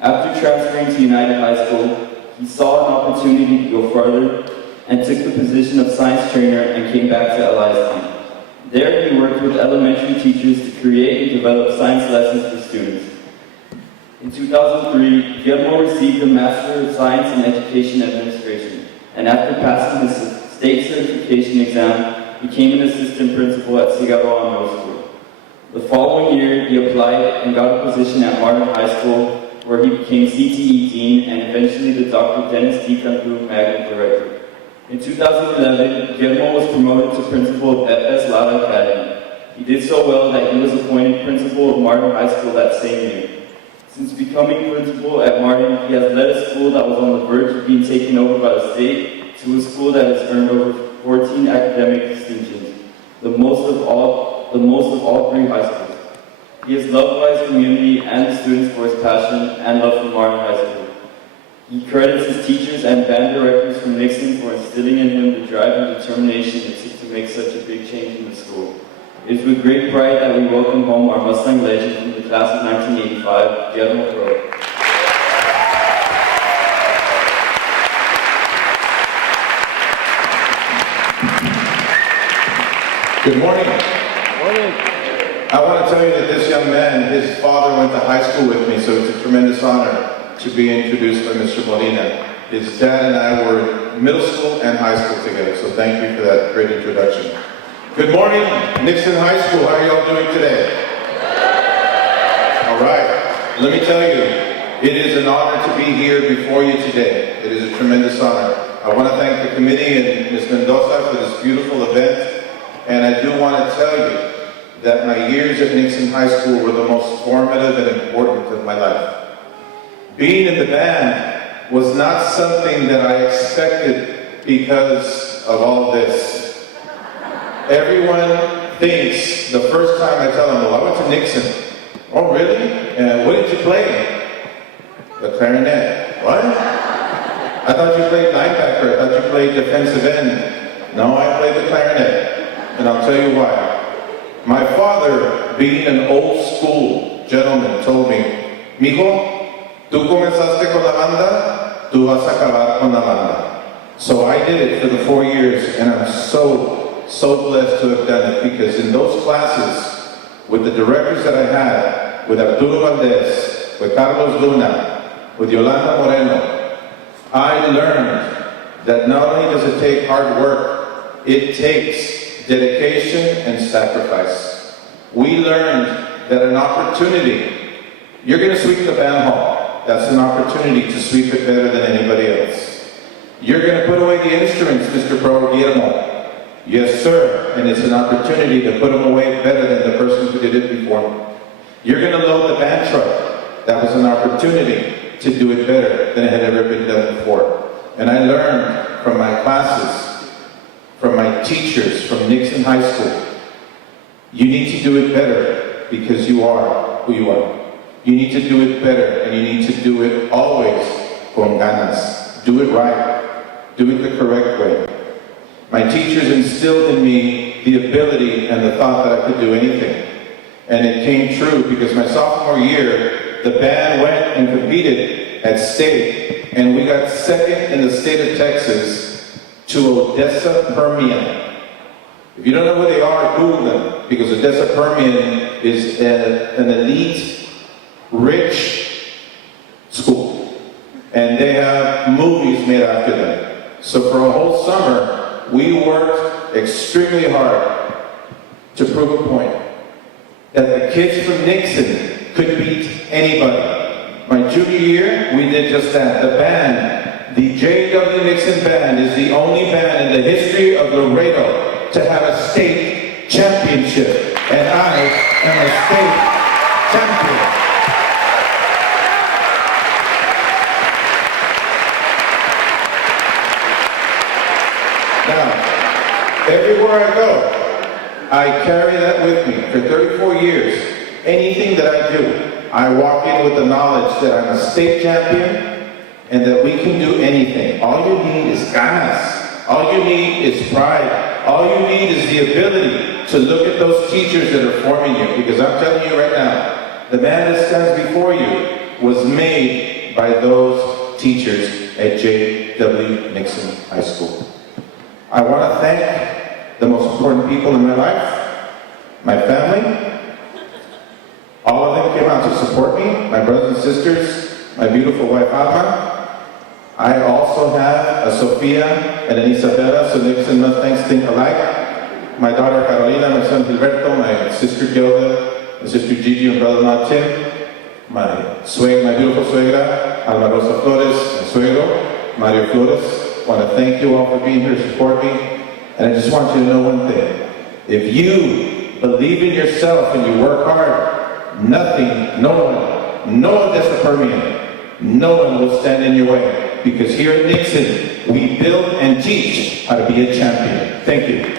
After transferring to United High School, he saw an opportunity to go further and took the position of science trainer and came back to LISD. There he worked with elementary teachers to create and develop science lessons for students. In 2003, Guillermo received a Master of Science in Education Administration, and after passing his state certification exam, became an assistant principal at Figueroa Middle School. The following year, he applied and got a position at Martin High School, where he became CTE Dean and eventually the Dr. Dennis T. Cantu Magnet Director. In 2011, Guillermo was promoted to principal of FS Lara Academy. He did so well that he was appointed principal of Martin High School that same year. Since becoming principal at Martin, he has led a school that was on the verge of being taken over by the state to a school that has earned over 14 academic distinctions, the most of all 3 high schools. He is loved by his community and the students for his passion and love for Martin High School. He credits his teachers and band directors from Nixon for instilling in him the drive and determination it took to make such a big change in the school. It is with great pride that we welcome home our Mustang legend from the class of 1985, Guillermo Pro. Good morning. Morning. I want to tell you that this young man, his father went to high school with me, so it's a tremendous honor to be introduced by Mr. Molina. His dad and I were in middle school and high school together, so thank you for that great introduction. Good morning, Nixon High School. How are y'all doing today? All right. Let me tell you, it is an honor to be here before you today. It is a tremendous honor. I want to thank the committee and Ms. Mendoza for this beautiful event. And I do want to tell you that my years at Nixon High School were the most formative and important of my life. Being in the band was not something that I expected because of all this. Everyone thinks the first time I tell them, well, I went to Nixon. Oh, really? And what did you play? The clarinet. What? I thought you played linebacker. I thought you played defensive end. No, I played the clarinet. And I'll tell you why. My father, being an old school gentleman, told me, Mijo, tú comenzaste con la banda, tú vas a acabar con la banda. So I did it for the 4 years, and I'm so blessed to have done it, because in those classes, with the directors that I had, with Arturo Valdez, with Carlos Luna, with Yolanda Moreno, I learned that not only does it take hard work, it takes dedication and sacrifice. We learned that an opportunity, you're going to sweep the band hall. That's an opportunity to sweep it better than anybody else. You're going to put away the instruments, Mr. Pro Guillermo. Yes, sir. And it's an opportunity to put them away better than the person who did it before. You're going to load the band truck. That was an opportunity to do it better than it had ever been done before. And I learned from my classes, from my teachers, from Nixon High School, you need to do it better because you are who you are. You need to do it better, and you need to do it always con ganas. Do it right. Do it the correct way. My teachers instilled in me the ability and the thought that I could do anything. And it came true because my sophomore year, the band went and competed at state, and we got second in the state of Texas to Odessa Permian. If you don't know who they are, Google them, because Odessa Permian is an elite, rich school. And they have movies made after them. So for a whole summer, we worked extremely hard to prove a point that the kids from Nixon could beat anybody. My junior year, we did just that. The band, the J.W. Nixon Band, is the only band in the history of Laredo to have a state championship. And I am a state champion. Now, everywhere I go, I carry that with me. For 34 years, anything that I do, I walk in with the knowledge that I'm a state champion and that we can do anything. All you need is ganas. All you need is pride. All you need is the ability to look at those teachers that are forming you. Because I'm telling you right now, the man that stands before you was made by those teachers at J.W. Nixon High School. I want to thank the most important people in my life, my family. All of them came out to support me, my brothers and sisters, my beautiful wife Alma. I also have a Sophia and an Isabella, so Nixon Mustangs think alike. My daughter Carolina, my son Gilberto, my sister Gilda, my sister Gigi and brother-in-law Tim, my beautiful suegra, Alma Rosa Flores, my suegro, Mario Flores. I want to thank you all for being here to support me. And I just want you to know one thing. If you believe in yourself, and you work hard, nothing, no one gets the permit. No one will stand in your way. Because here at Nixon, we build and teach how to be a champion. Thank you.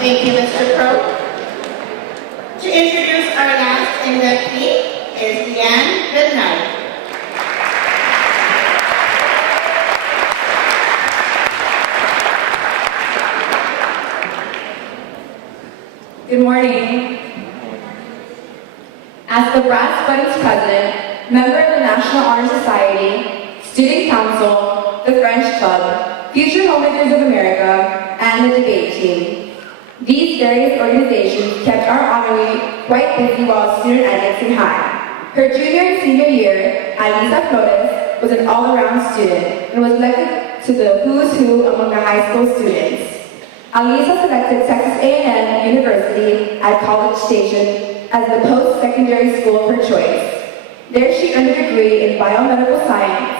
Thank you, Mr. Pro. To introduce our last inductee is Leanne Midnight. Good morning. As the Brass Buddings President, member of the National Honor Society, Student Council, the French Club, Future Homemakers of America, and the debate team. These various organizations kept our honoree quite busy while a student at Nixon High. Her junior and senior year, Aliza Flores was an all-around student and was elected to the who's who among the high school students. Aliza selected Texas A&M University at College Station as the post-secondary school of her choice. There she earned a degree in biomedical science.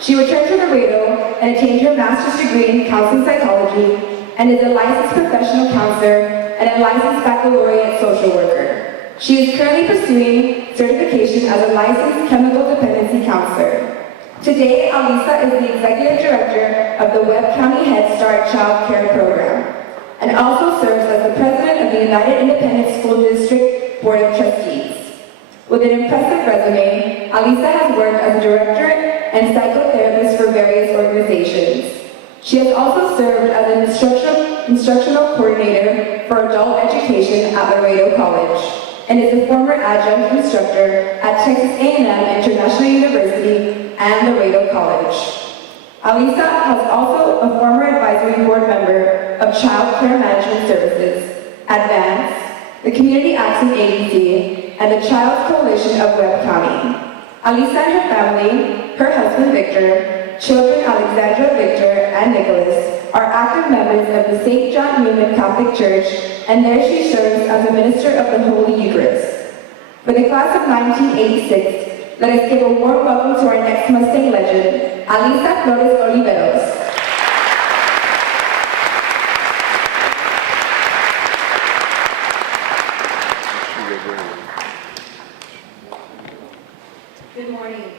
She returned to Laredo and attained her master's degree in counseling psychology and is a licensed professional counselor and a licensed baccalaureate social worker. She is currently pursuing certification as a licensed chemical dependency counselor. Today, Aliza is the executive director of the Webb County Head Start Child Care Program and also serves as the president of the United Independent School District Board of Trustees. With an impressive resume, Aliza has worked as a director and psychotherapist for various organizations. She has also served as an instructional coordinator for adult education at Laredo College and is a former adjunct instructor at Texas A&M International University and Laredo College. Aliza has also a former advisory board member of Child Care Management Services, Advance, the Community Action Agency, and the Child's Coalition of Webb County. Aliza and her family, her husband Victor, children Alexandra, Victor, and Nicholas are active members of the St. John Newman Catholic Church, and there she serves as a minister of the Holy Eucharist. For the class of 1986, let us give a warm welcome to our next Mustang legend, Aliza Flores Oliveros. Good morning.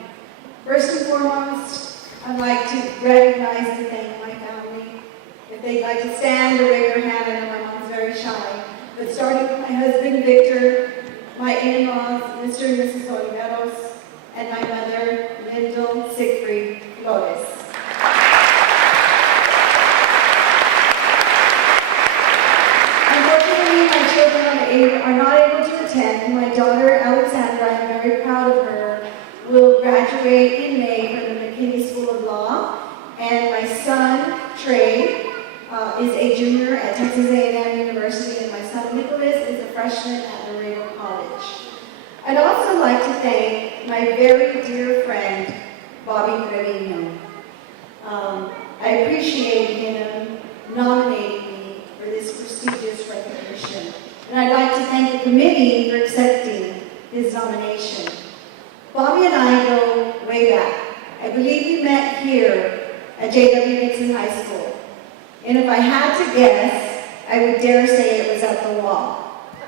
First and foremost, I'd like to recognize and thank my family. If they'd like to stand or raise their hand, I know my mom's very shy. But starting with my husband, Victor, my in-laws, Mr. and Mrs. Oliveros, and my mother, Lyndall Siegfried Flores. Unfortunately, my children are not able to attend. My daughter, Alexandra, I'm very proud of her, will graduate in May from the McKinney School of Law, and my son, Trey, is a junior at Texas A&M University, and my son, Nicholas, is a freshman at Laredo College. I'd also like to thank my very dear friend, Bobby Trevino. I appreciate him nominating me for this prestigious recognition, and I'd like to thank the committee for accepting his nomination. Bobby and I go way back. I believe we met here at J.W. Nixon High School. And if I had to guess, I would dare say it was at the wall,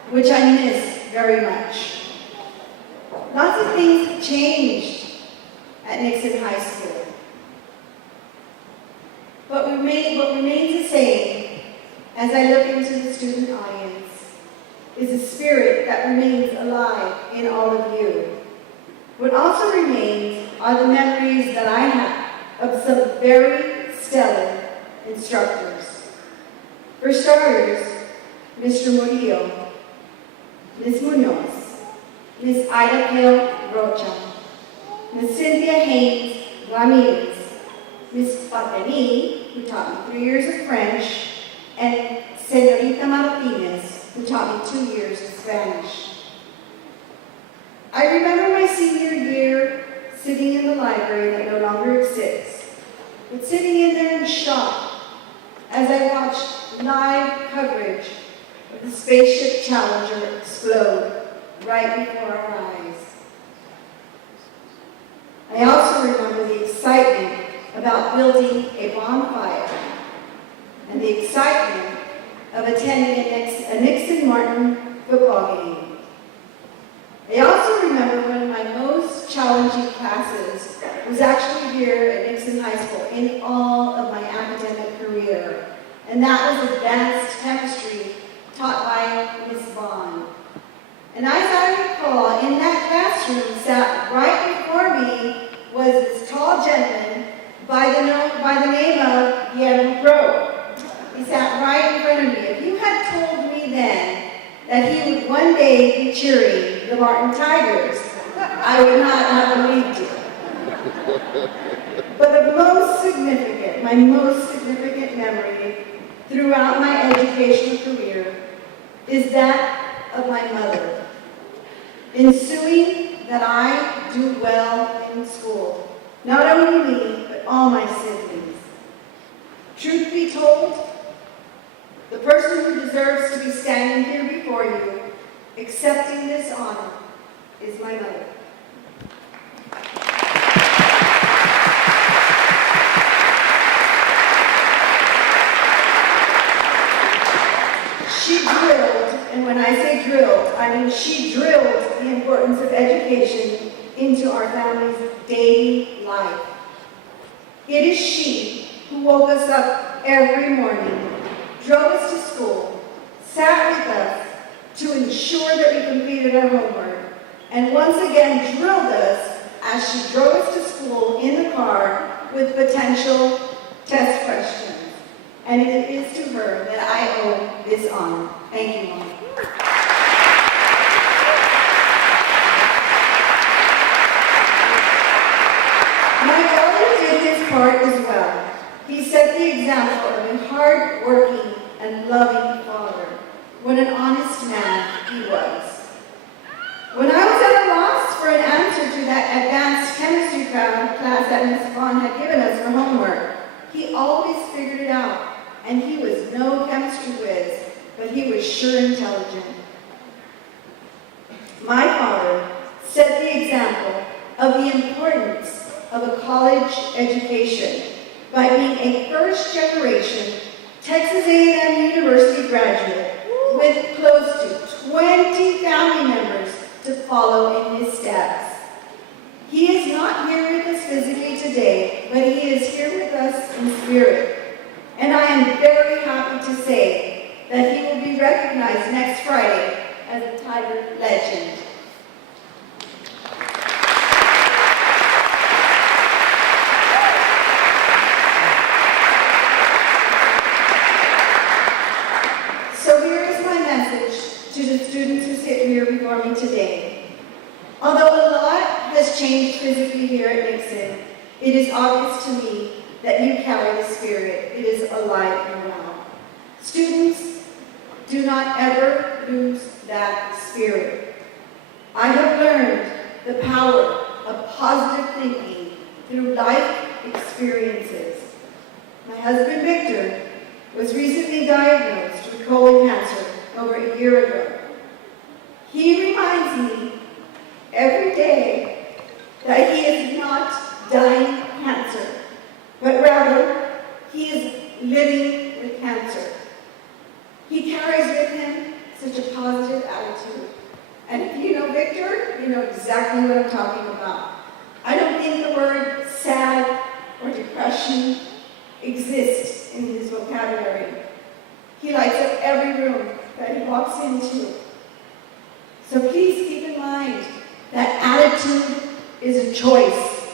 which I miss very much. Lots of things have changed at Nixon High School. But what remains the same, as I look into the student audience, is a spirit that remains alive in all of you. What also remains are the memories that I have of some very stellar instructors. For starters, Mr. Murillo, Ms. Munoz, Ms. Ida Pale Rocha, Ms. Cynthia Haynes Ramirez, Ms. Fatani, who taught me 3 years of French, and Martinez, who taught me 2 years of Spanish. I remember my senior year sitting in the library that no longer exists, but sitting in there in shock as I watched live coverage of the spaceship Challenger explode right before our eyes. I also remember the excitement about building a bonfire and the excitement of attending a Nixon-Martin football game. I also remember one of my most challenging classes was actually here at Nixon High School in all of my academic career, and that was advanced chemistry taught by Ms. Vaughn. And as I recall, in that classroom sat right before me was this tall gentleman by the name of Guillermo Pro. He sat right in front of me. If you had told me then that he would one day be cheering the Martin Tigers, I would not have believed you. But my most significant memory throughout my educational career is that of my mother, ensuing that I do well in school. Not only me, but all my siblings. Truth be told, the person who deserves to be standing here before you, accepting this honor, is my mother. She drilled, and when I say drilled, I mean she drilled the importance of education into our family's daily life. It is she who woke us up every morning, drove us to school, sat with us to ensure that we completed our homework, and once again drilled us as she drove us to school in the car with potential test questions. And it is to her that I owe this honor. Thank you, Mom. My father did his part as well. He set the example of a hard-working and loving father. What an honest man he was. When I was at a loss for an answer to that advanced chemistry class that Ms. Vaughn had given us for homework, he always figured it out. And he was no chemistry whiz, but he was sure intelligent. My father set the example of the importance of a college education by being a first-generation Texas A&M University graduate with close to 20 family members to follow in his steps. He is not here with us physically today, but he is here with us in spirit. And I am very happy to say that he will be recognized next Friday as a Tiger legend. So here is my message to the students who sit here before me today. Although a lot has changed physically here at Nixon, it is obvious to me that you carry the spirit. It is alive and well. Students, do not ever lose that spirit. I have learned the power of positive thinking through life experiences. My husband, Victor, was recently diagnosed with colon cancer over a year ago. He reminds me every day that he is not dying of cancer, but rather, he is living with cancer. He carries with him such a positive attitude. And if you know Victor, you know exactly what I'm talking about. I don't think the word sad or depression exists in his vocabulary. He lights up every room that he walks into. So please keep in mind that attitude is a choice.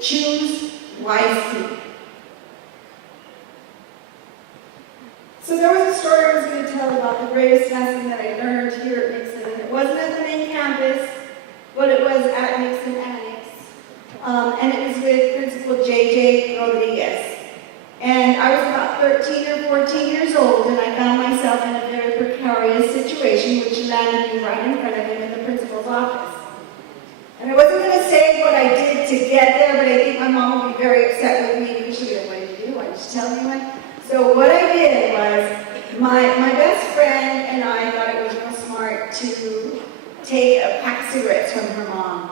Choose wisely. So there was a story I was going to tell about the greatest lesson that I learned here at Nixon. And it wasn't at the main campus, but it was at Nixon Annex. And it was with Principal J.J. Rodriguez. And I was about 13 or 14 years old, and I found myself in a very My best friend and I thought it was real smart to take a pack of cigarettes from her mom.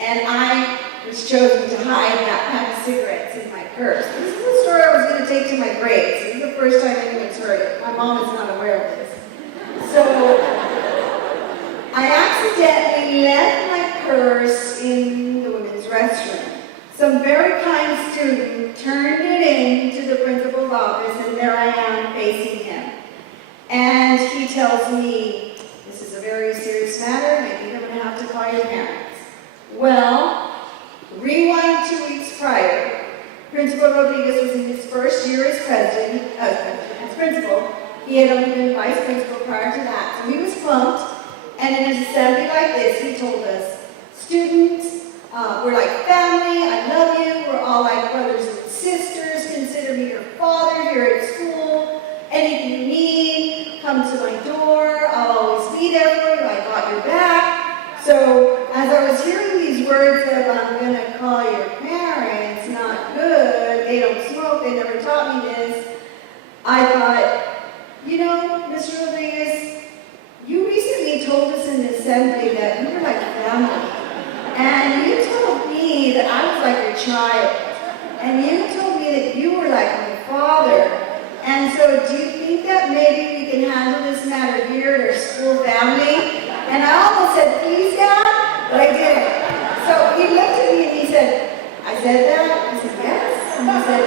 And I was chosen to hide that pack of cigarettes in my purse. This is a story I was going to take to my grave. This is the first time anyone's heard it. My mom is not aware of this. So I accidentally left my purse in the women's restroom. Some very kind student turned it into the principal's office, and there I am facing him. And he tells me, this is a very serious matter, maybe you're going to have to call your parents. Well, rewind 2 weeks prior, Principal Rodriguez was in his first year as principal. He had only been vice principal prior to that, so he was pumped. And in an assembly like this, he told us, students, we're like family, I love you, we're all like brothers and sisters, consider me your father here at school. Anything you need, come to my door, I'll always be there for you, I got your back. So as I was hearing these words of I'm going to call your parents, not good, they don't smoke, they never taught me this, I thought, you know, Mr. Rodriguez, you recently told us in the assembly that we were like family. And you told me that I was like your child. And you told me that you were like my father. And so do you think that maybe we can handle this matter here at our school family? And I almost said, please, Dad, but I didn't. So he looked at me and he said, I said that? I said, yes. And he said,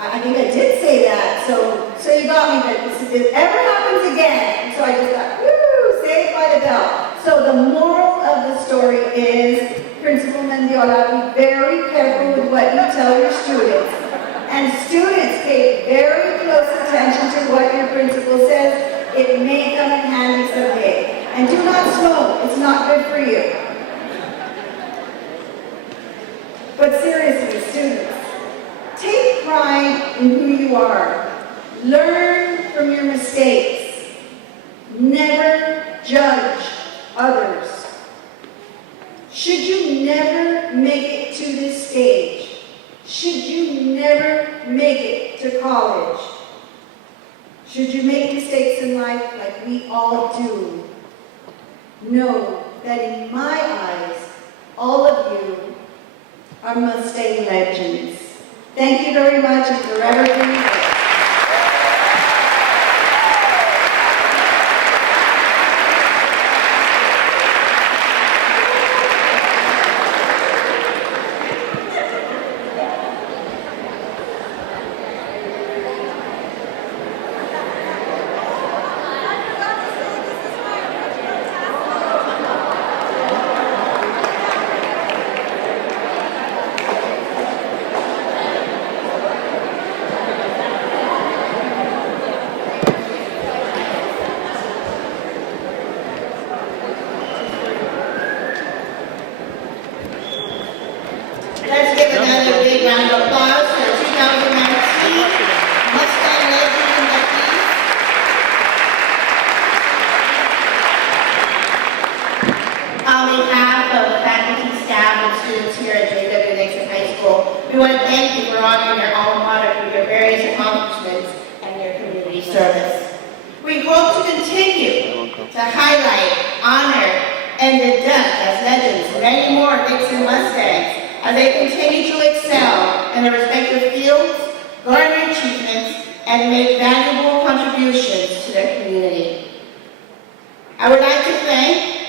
I think I did say that. So you got me, but if it ever happens again. So I just thought, woo, saved by the bell. So the moral of the story is, Principal Mendiola, be very careful with what you tell your students. And students pay very close attention to what your principal says. It may come in handy someday. And do not smoke. It's not good for you. But seriously, students, take pride in who you are. Learn from your mistakes. Never judge others. Should you never make it to this stage, should you never make it to college, should you make mistakes in life like we all do, know that in my eyes, all of you are Mustang Legends. Thank you very much and forever be there. Let's give another big round of applause for 2019 Mustang Legends inductees. On behalf of the faculty, staff, and students here at J.W. Nixon High School, we want to thank you for honoring your alma mater for your various accomplishments and your community service. We hope to continue to highlight, honor, and induct as legends many more Nixon Mustangs as they continue to excel in their respective fields, garner achievements, and make valuable contributions to their community. I would like to thank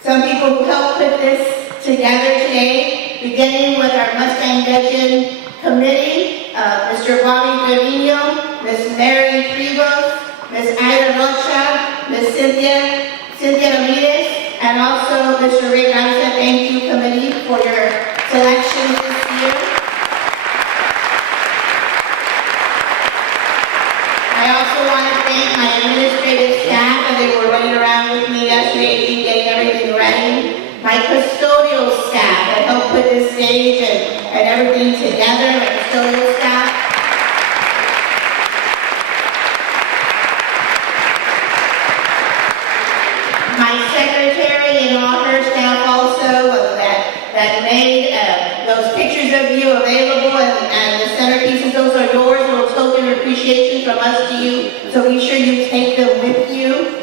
some people who helped put this together today, beginning with our Mustang Legend Committee, Mr. Bobby Trevino, Ms. Mary Trevos, Ms. Ida Rocha, Ms. Cynthia Ramirez, and also Mr. Ray Garza. Thank you, committee, for your selections this year. I also want to thank my administrative staff, as they were running around with me yesterday, getting everything ready. My custodial staff that helped put this stage and everything together, my custodial staff. My secretary and all her staff also that made those pictures of you available and the centerpieces, those are yours, a little token of appreciation from bus to you, so be sure you take them with you.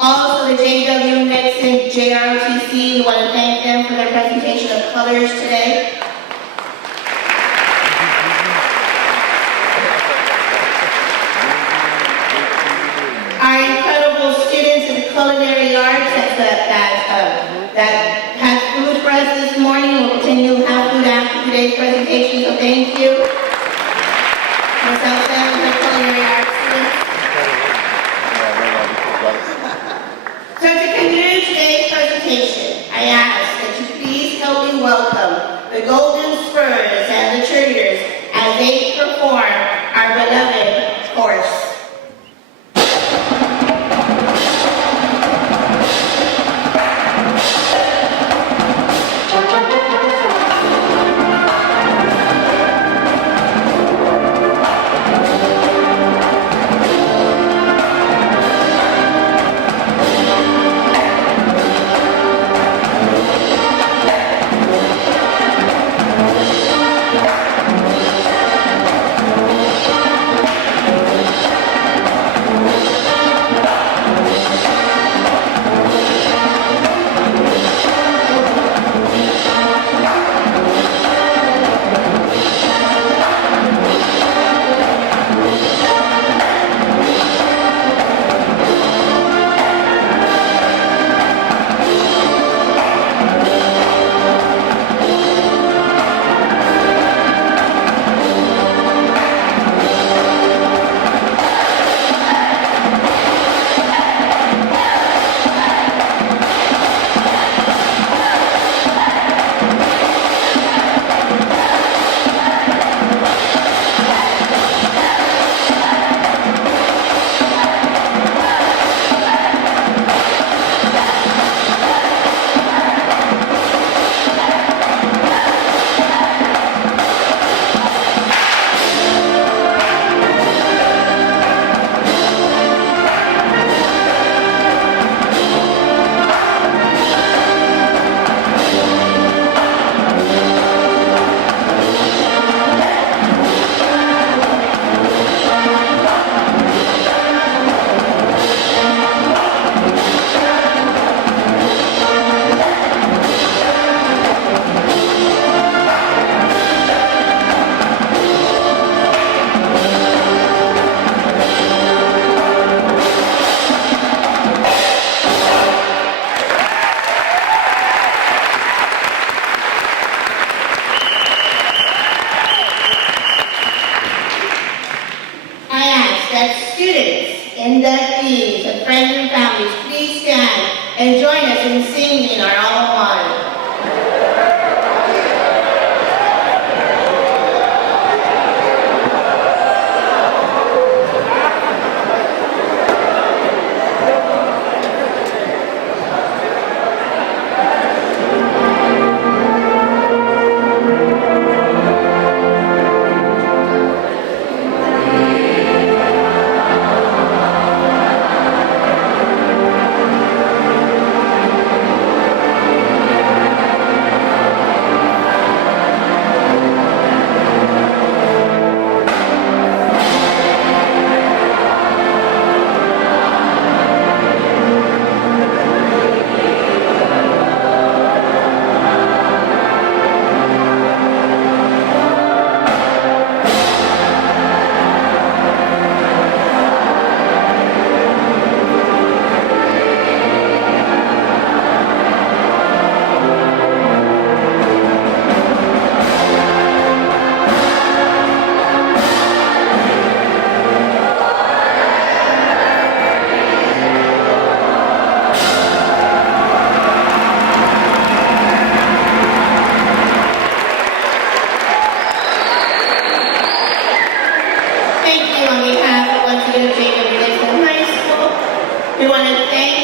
Also, the JW Nixon JROTC, we want to thank them for their presentation of colors today. Our incredible students in the culinary arts that had food for us this morning will continue to have food after today's presentation, so thank you. Myself and the culinary arts students. So to conclude today's presentation, I ask that you please help me welcome the Golden Spurs and the cheerleaders as they perform our beloved chorus. Inductees, and friends and families, please stand and join us in singing our alma mater. We want to thank